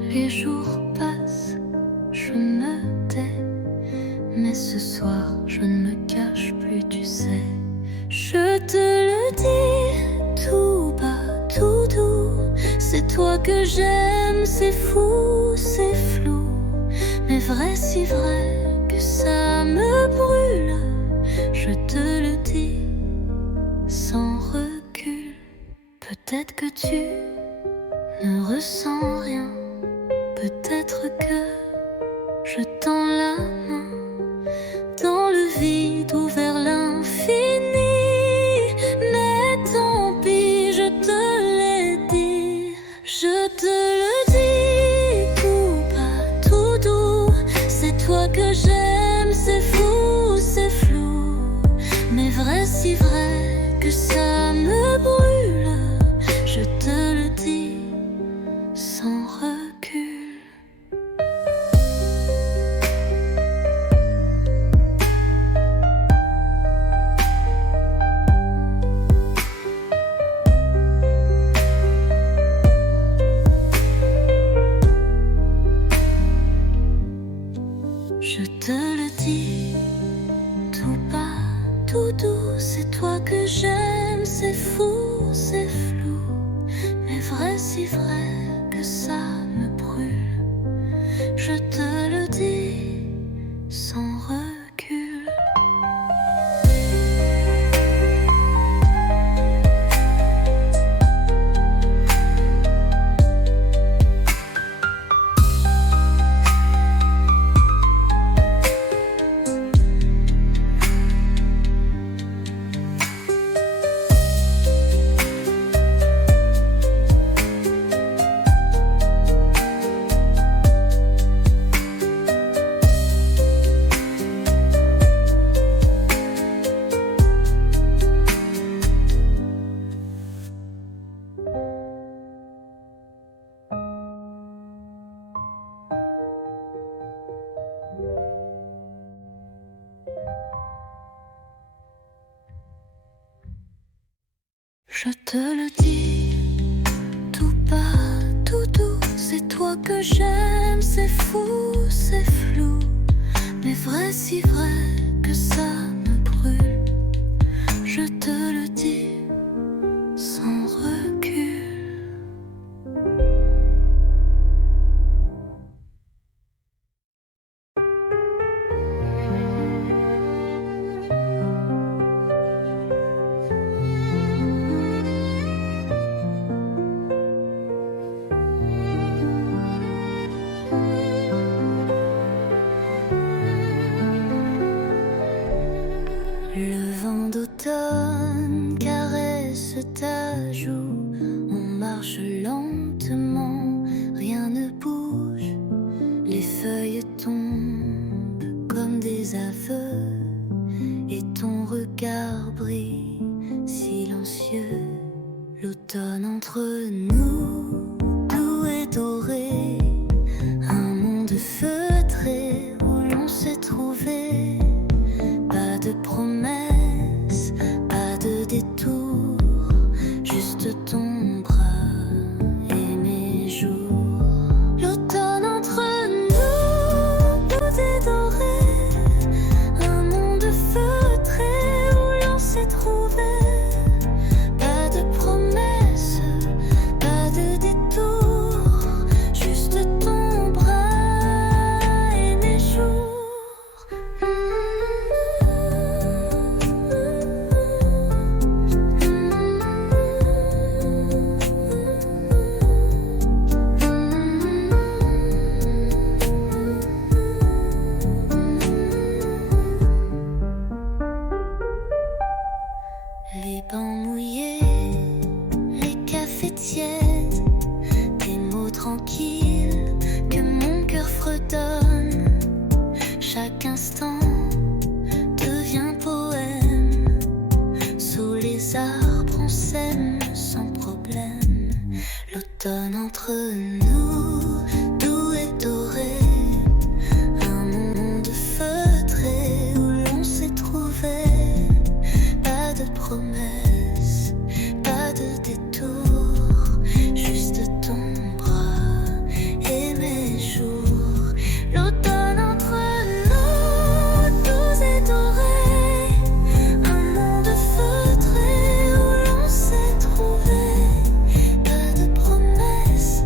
Les jours passent, je me tais. Mais ce soir, je ne me cache plus, tu sais. Je te le dis tout bas, tout doux. C'est toi que j'aime, c'est fou, c'est flou. Mais vrai, si vrai que ça me brûle. Je te le dis sans recul. Peut-être que tu ne ressens rien. Peut-être que je tends la main dans le vide ou vers l'infini. Mais tant pis, je te l'ai dit. Je te le dis tout bas, tout doux. C'est toi que j'aime, c'est fou, c'est flou. Mais vrai, si vrai que ça me brûle. Je te le dis sans recul. Je te le dis tout bas, tout doux. C'est toi que j'aime, c'est fou, c'est flou. Mais vrai, si vrai que ça me brûle. Je te le dis sans recul. Je te le dis tout bas, tout doux. C'est toi que j'aime, c'est fou, c'est flou. Mais vrai, si vrai que ça me brûle. Je te le dis sans recul. Le vent d'automne caresse ta joue. On marche lentement, rien ne bouge. Les feuilles tombent comme des aveux. Et ton regard brille silencieux. L'automne entre nous, doux et doré. Un monde feutré où l'on tranquille que mon cœur fredonne. Chaque instant devient poème. Sous les arbres on s'aime sans problème. L'automne entre nous, doux et doré. Un monde feutré où l'on s'est trouvé. Pas de promesses, pas de détour. Juste ton bras et mes jours. L'automne entre nous, doux et doré. Un monde feutré où l'on s'est trouvé. Pas de promesses,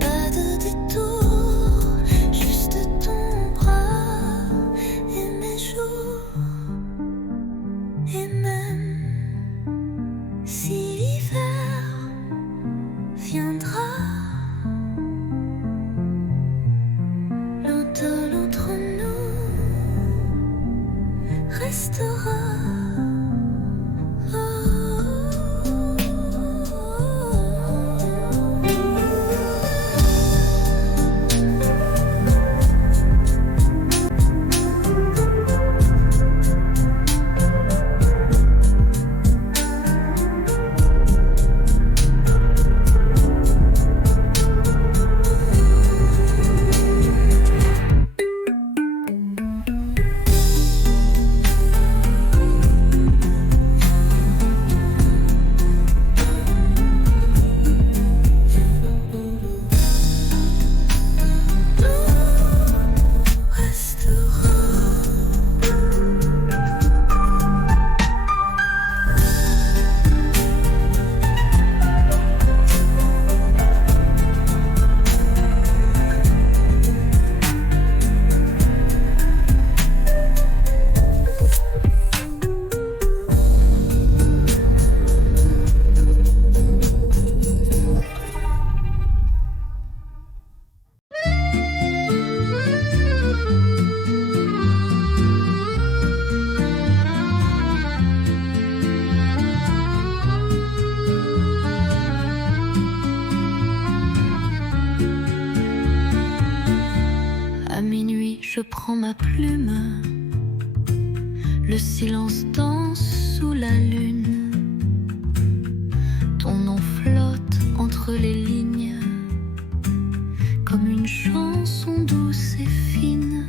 pas de détour. Juste ton bras et mes jours. Et même si l'hiver viendra, l'automne entre nous restera. À minuit, je prends ma plume. Le silence danse sous la lune. Ton nom flotte entre les lignes, comme une chanson douce et fine.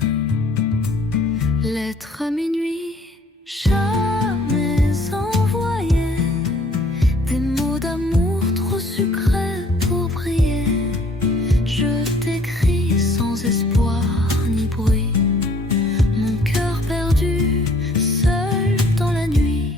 Lettre à minuit, jamais envoyée. Des mots d'amour trop sucrés pour briller. Je t'écris sans espoir ni bruit. Mon cœur perdu, seul dans la nuit.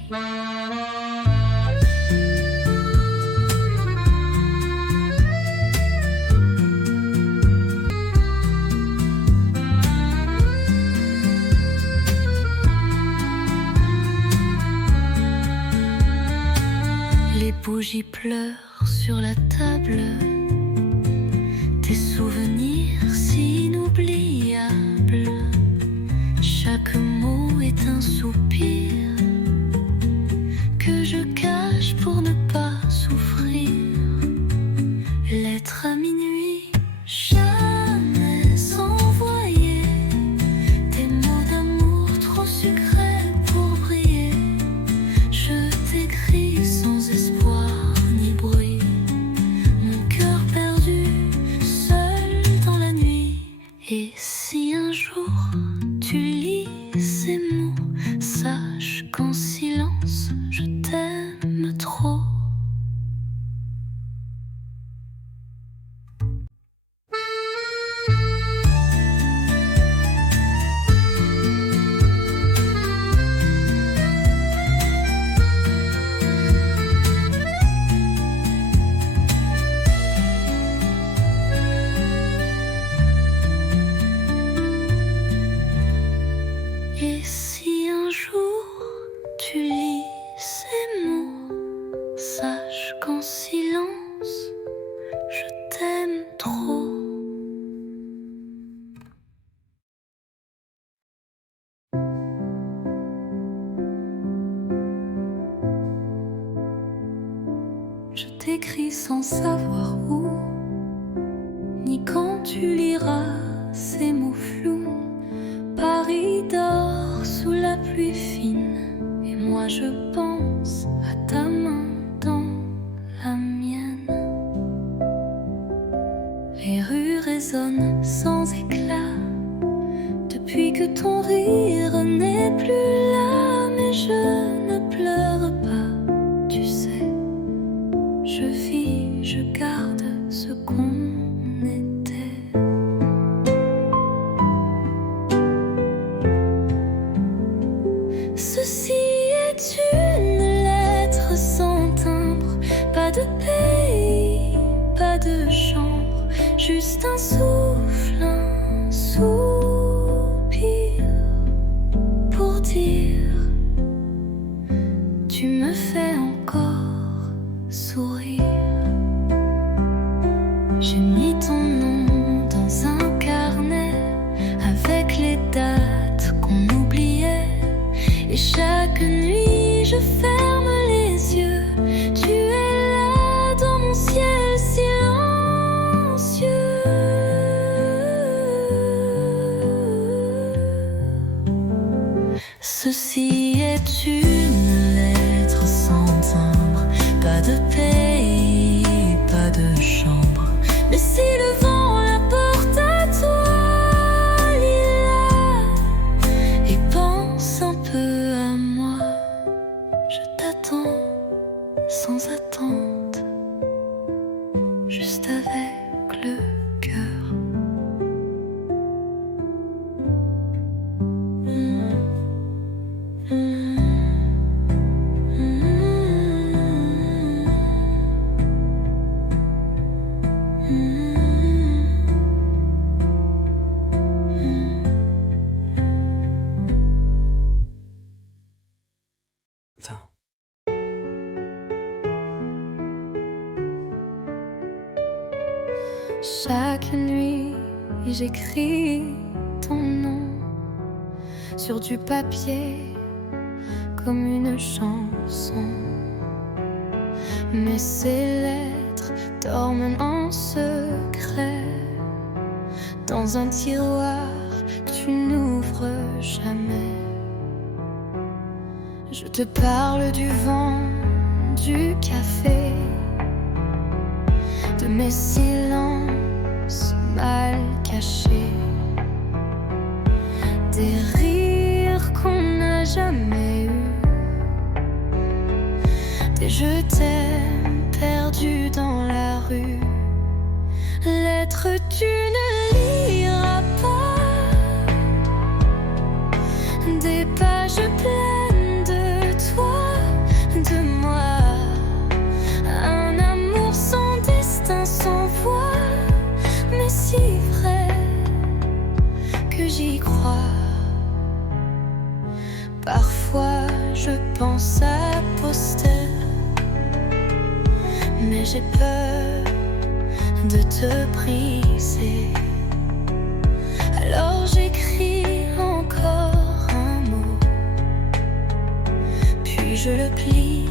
Les bougies pleurent sur la table. Tes souvenirs si inoubliables. Chaque mot est un soupir que je cache pour ne pas souffrir. Lettre à minuit, jamais envoyée. Des mots d'amour trop sucrés pour briller. Je t'écris sans espoir ni bruit. Mon cœur perdu, seul dans la nuit. Et si un jour tu lis ces mots, sache qu'en silence je t'aime trop. Et si un jour tu lis ces mots, sache qu'en silence je t'aime trop. Je t'écris sans savoir où. ni quand tu liras ces mots flous. Paris dort sous la pluie fine, et moi je pense à ta main dans la mienne. Les rues résonnent sans éclat depuis que ton rire n'est plus là, mais je ne pleure pas, tu sais. Je vis, je garde ce qu'on était. Ceci est une lettre sans timbre, pas de pays, pas de chambre, juste un souffle, un soupir pour dire tu me fais encore sourire. J'ai mis ton nom dans un carnet avec les dates qu'on oubliait, et chaque nuit je ferme les yeux. Tu es là dans mon ciel silencieux. Ceci est une lettre sans timbre, pas de pays, pas de chambre. Mais si le vent la porte à toi, Lila, et pense un peu à moi, je t'attends sans attente, juste avec le cœur. Attends. Chaque nuit, j'écris ton nom sur du papier comme une chanson. Mais ces lettres dorment en secret dans un tiroir que tu n'ouvres jamais. Je te parle du vent, du café, de mes silences mal cachés, des rires qu'on n'a jamais eus, des je t'aime perdus dans la rue. Lettres tu ne liras pas, des pages pleines de toi, de moi, un amour sans destin, sans voix, mais si vrai que j'y crois. Parfois je pense à poster, mais j'ai peur de te briser. Alors j'écris encore un mot, puis je le plie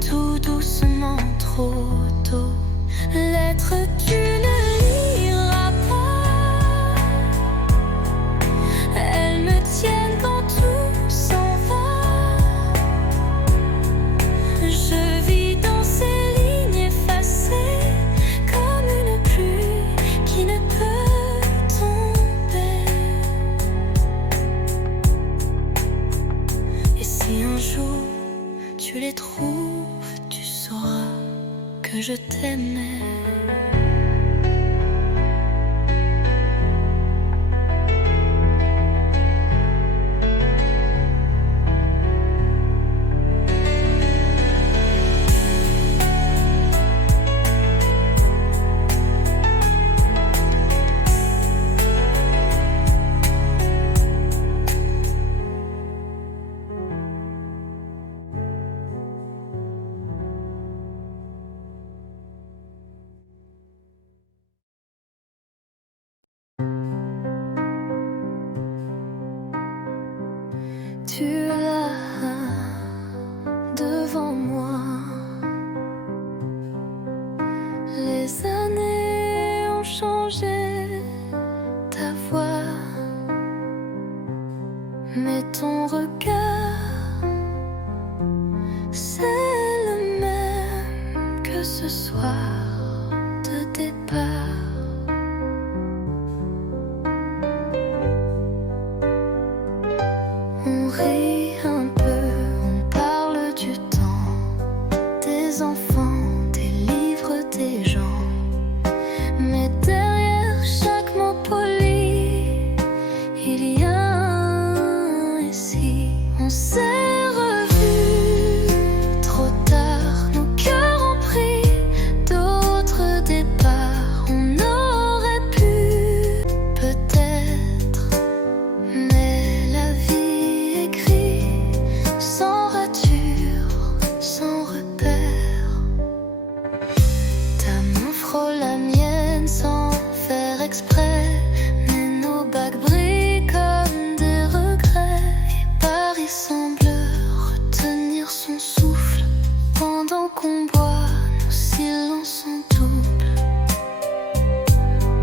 tout doucement, trop tôt. Lettre tu ne liras pas, elles me tiennent quand tout s'en va. Je vis dans ces lignes effacées comme une pluie qui ne peut tomber. Et si un jour tu les trouves, tu sauras que je t'aimais. exprès, mais nos bagues brillent comme des regrets. Et Paris semble retenir son souffle pendant qu'on boit, nos silences en double.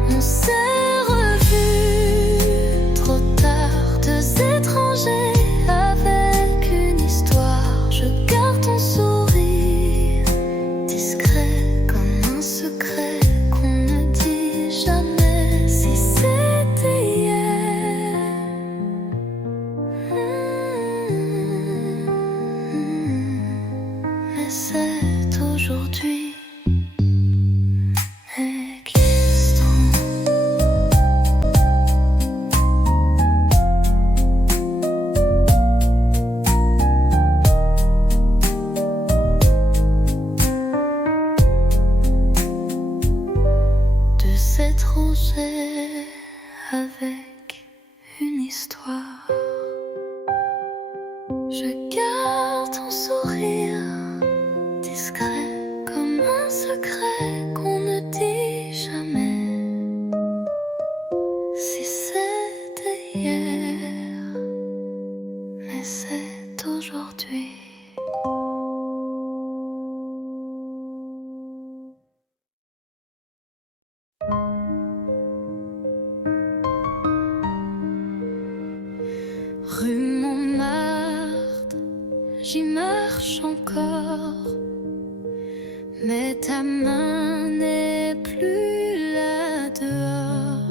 On s'est revus trop tard, deux étrangers avec une histoire. Je garde ton sourire discret comme un secret qu'on ne dit jamais. Si c'était hier, mais c'est aujourd'hui. Étranger avec une histoire. Je garde ton sourire discret comme un secret qu'on ne dit jamais. Si c'était hier, mais c'est aujourd'hui. Rue Montmartre, j'y marche encore, mais ta main n'est plus là dehors.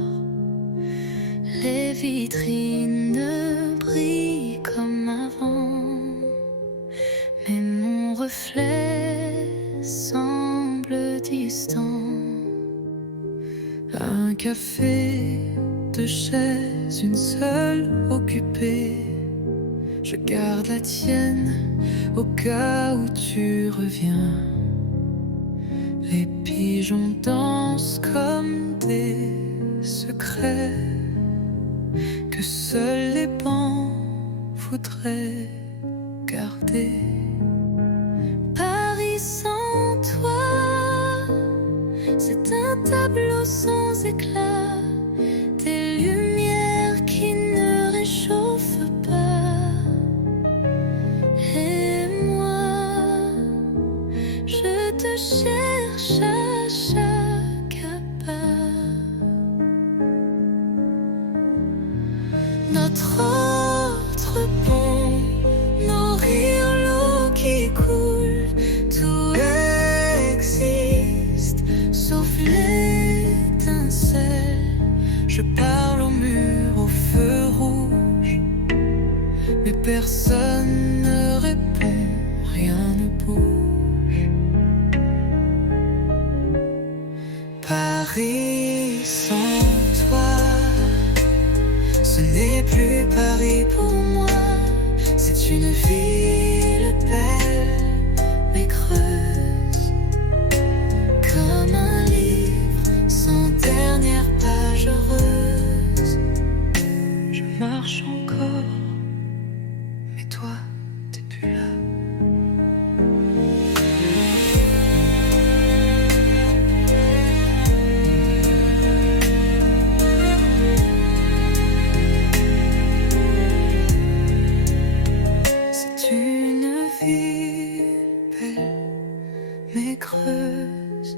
Les vitrines brillent comme avant, mais mon reflet semble distant. Un café, deux chaises, une seule occupée. Je garde la tienne au cas où tu reviens. Les pigeons dansent comme des secrets que seuls les bancs voudraient garder. Paris sans toi, c'est un tableau sans éclat, des lumières qui ne réchauffent pas. Et moi, je te cherche à chaque pas. Notre autre pont, nos rires, l'eau qui coule, tout existe sauf l'étincelle. Je parle au mur, au feu rouge, mais personne ne répond, rien ne bouge. Paris sans toi, ce n'est plus Paris pour moi. C'est une ville belle mais creuse, comme un livre sans dernière page heureuse. Je marche encore, mais toi, t'es plus là. C'est une ville belle mais creuse,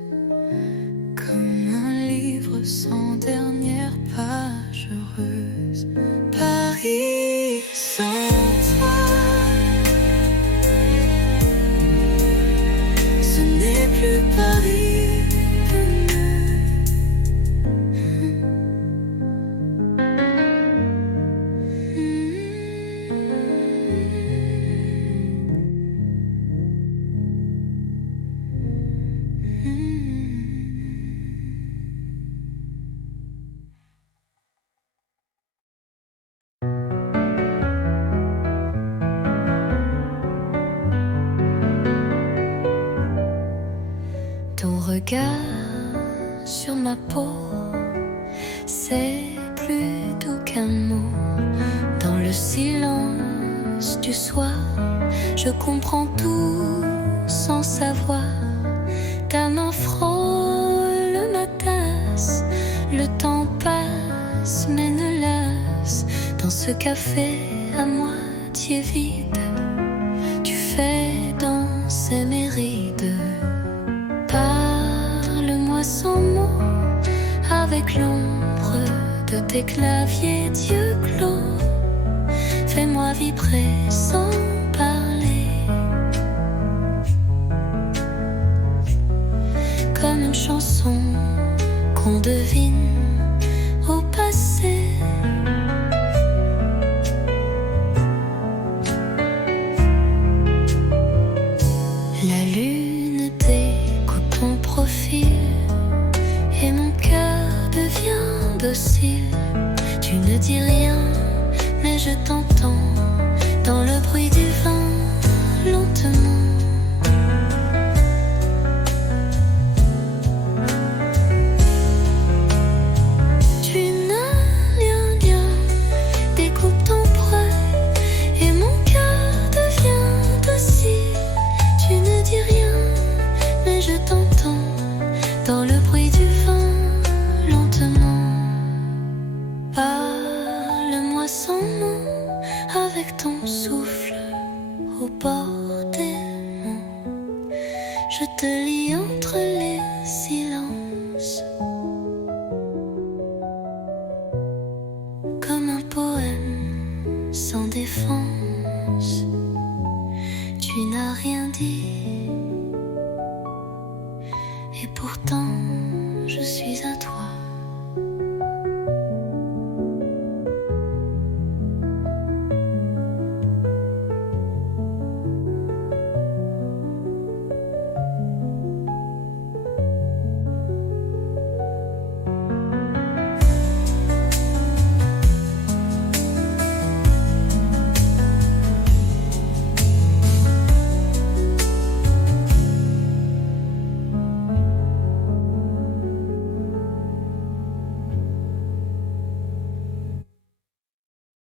comme un livre sans dernière page heureuse. Paris sans toi, ce n'est plus Paris pour ton regard sur ma peau, c'est plus doux qu'un mot. Dans le silence du soir, je comprends tout sans savoir. Ta main frôle ma tasse, le temps temps passe mais ne lasse. Dans ce café à moitié vide, tu fais danser mes rides. Parle-moi sans mots, avec l'ombre de tes claviers d'yeux clos. Fais-moi vibrer sans parler, comme une chanson qu'on devine au passé. La lune découpe ton profil et mon cœur devient docile. Tu ne dis rien, mais je t'entends dans le bruit du vent, lentement. Découpe ton prêt et mon cœur devient docile. Tu ne dis rien, mais je t'entends dans le bruit du vent, lentement. Parle-moi sans mots, avec ton souffle au bord des mots. Je te lis